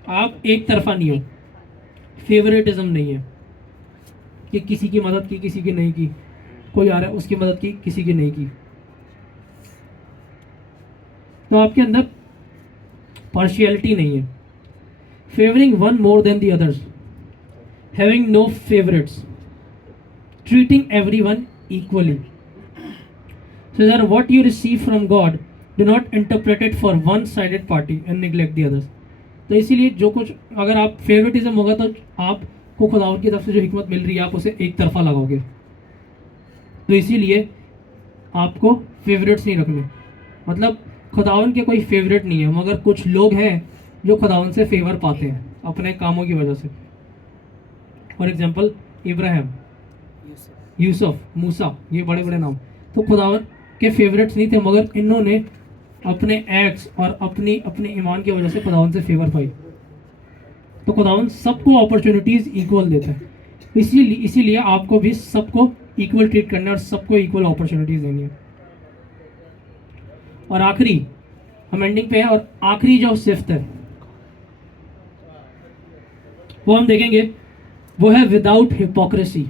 आप एक तरफा नहीं हो, फेवरेटिज्म नहीं है कि किसी की मदद की किसी की नहीं की, कोई आ रहा है उसकी मदद की किसी की नहीं की। तो आपके अंदर पार्शियलिटी नहीं है। Favouring one more than the others, having no favourites, treating everyone equally, so that what you receive from God do not interpret it for one sided party and neglect the others। तो इसीलिए जो कुछ अगर आप favouritism होगा तो आपको खुदावंद की तरफ से जो हिकमत मिल रही है आप उसे एक तरफा लगाओगे। तो इसीलिए आपको फेवरेट्स नहीं रखने। मतलब खुदावंद के कोई फेवरेट नहीं है, मगर कुछ लोग हैं जो खुदावंद से फेवर पाते हैं अपने कामों की वजह से। फॉर एग्जाम्पल इब्राहिम, यूसुफ, मूसा, ये बड़े बड़े नाम तो खुदावंद के फेवरेट्स नहीं थे, मगर इन्होंने अपने एक्ट्स और अपने ईमान की वजह से खुदावंद से फेवर पाई। तो खुदावंद सबको अपॉर्चुनिटीज इक्वल देता है। इसीलिए आपको भी सबको इक्वल ट्रीट करना है और सबको इक्वल अपॉर्चुनिटीज देनी है। और आखिरी, हम एंडिंग पे है, और आखिरी जो सिफ्त है वो हम देखेंगे, वो है विदाउट हिपोक्रेसी।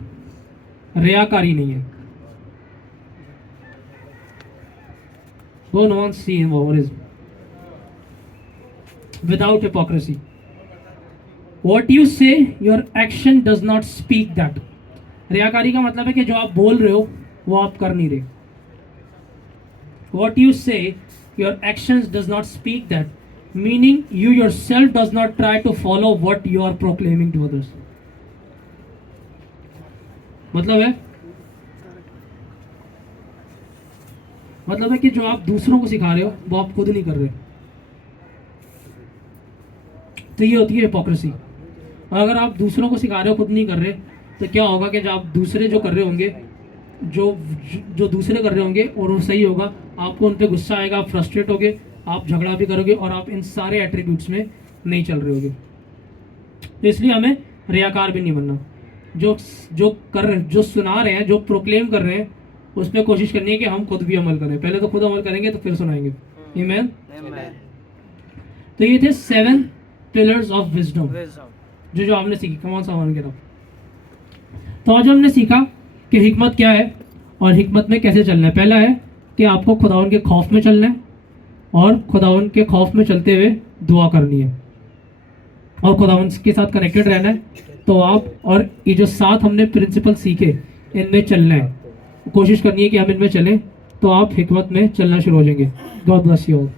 रियाकारी नहीं है। Go on, see him what is without hypocrisy. What you say, your action does not speak that। रियाकारी का मतलब है कि जो आप बोल रहे हो वो आप कर नहीं रहे। What you say, your actions does not speak that, meaning you yourself does not try to follow what you are proclaiming to others। मतलब है कि जो आप दूसरों को सिखा रहे हो वो आप खुद नहीं कर रहे। तो ये होती है हिपोक्रेसी। और अगर आप दूसरों को सिखा रहे हो खुद नहीं कर रहे, तो क्या होगा कि जब आप दूसरे जो कर रहे होंगे, जो दूसरे कर रहे होंगे और वो सही होगा, आपको उन पर गुस्सा आएगा, आप फ्रस्ट्रेट होगे, आप झगड़ा भी करोगे और आप इन सारे एट्रीब्यूट्स में नहीं चल रहे होगे। तो इसलिए हमें रियाकार भी नहीं बनना। जो सुना रहे हैं, जो प्रोक्लेम कर रहे हैं, उस पर कोशिश करनी है कि हम खुद भी अमल करें। पहले तो खुद अमल करेंगे तो फिर सुनाएंगे। आमीन। तो ये थे 7 पिलर्स ऑफ विजडम जो हमने सीखी। कौन सा वन गिरा। तो आज हमने सीखा कि हिकमत क्या है और हिकमत में कैसे चलना है। पहला है कि आपको खुदावन के खौफ में चलना है और खुदावन के खौफ में चलते हुए दुआ करनी है और खुदावन के साथ कनेक्टेड रहना है। तो आप और ये जो 7 हमने प्रिंसिपल सीखे, इनमें चलना है, कोशिश करनी है कि हम इनमें चलें, तो आप हिकमत में चलना शुरू हो जाएंगे। God bless you all.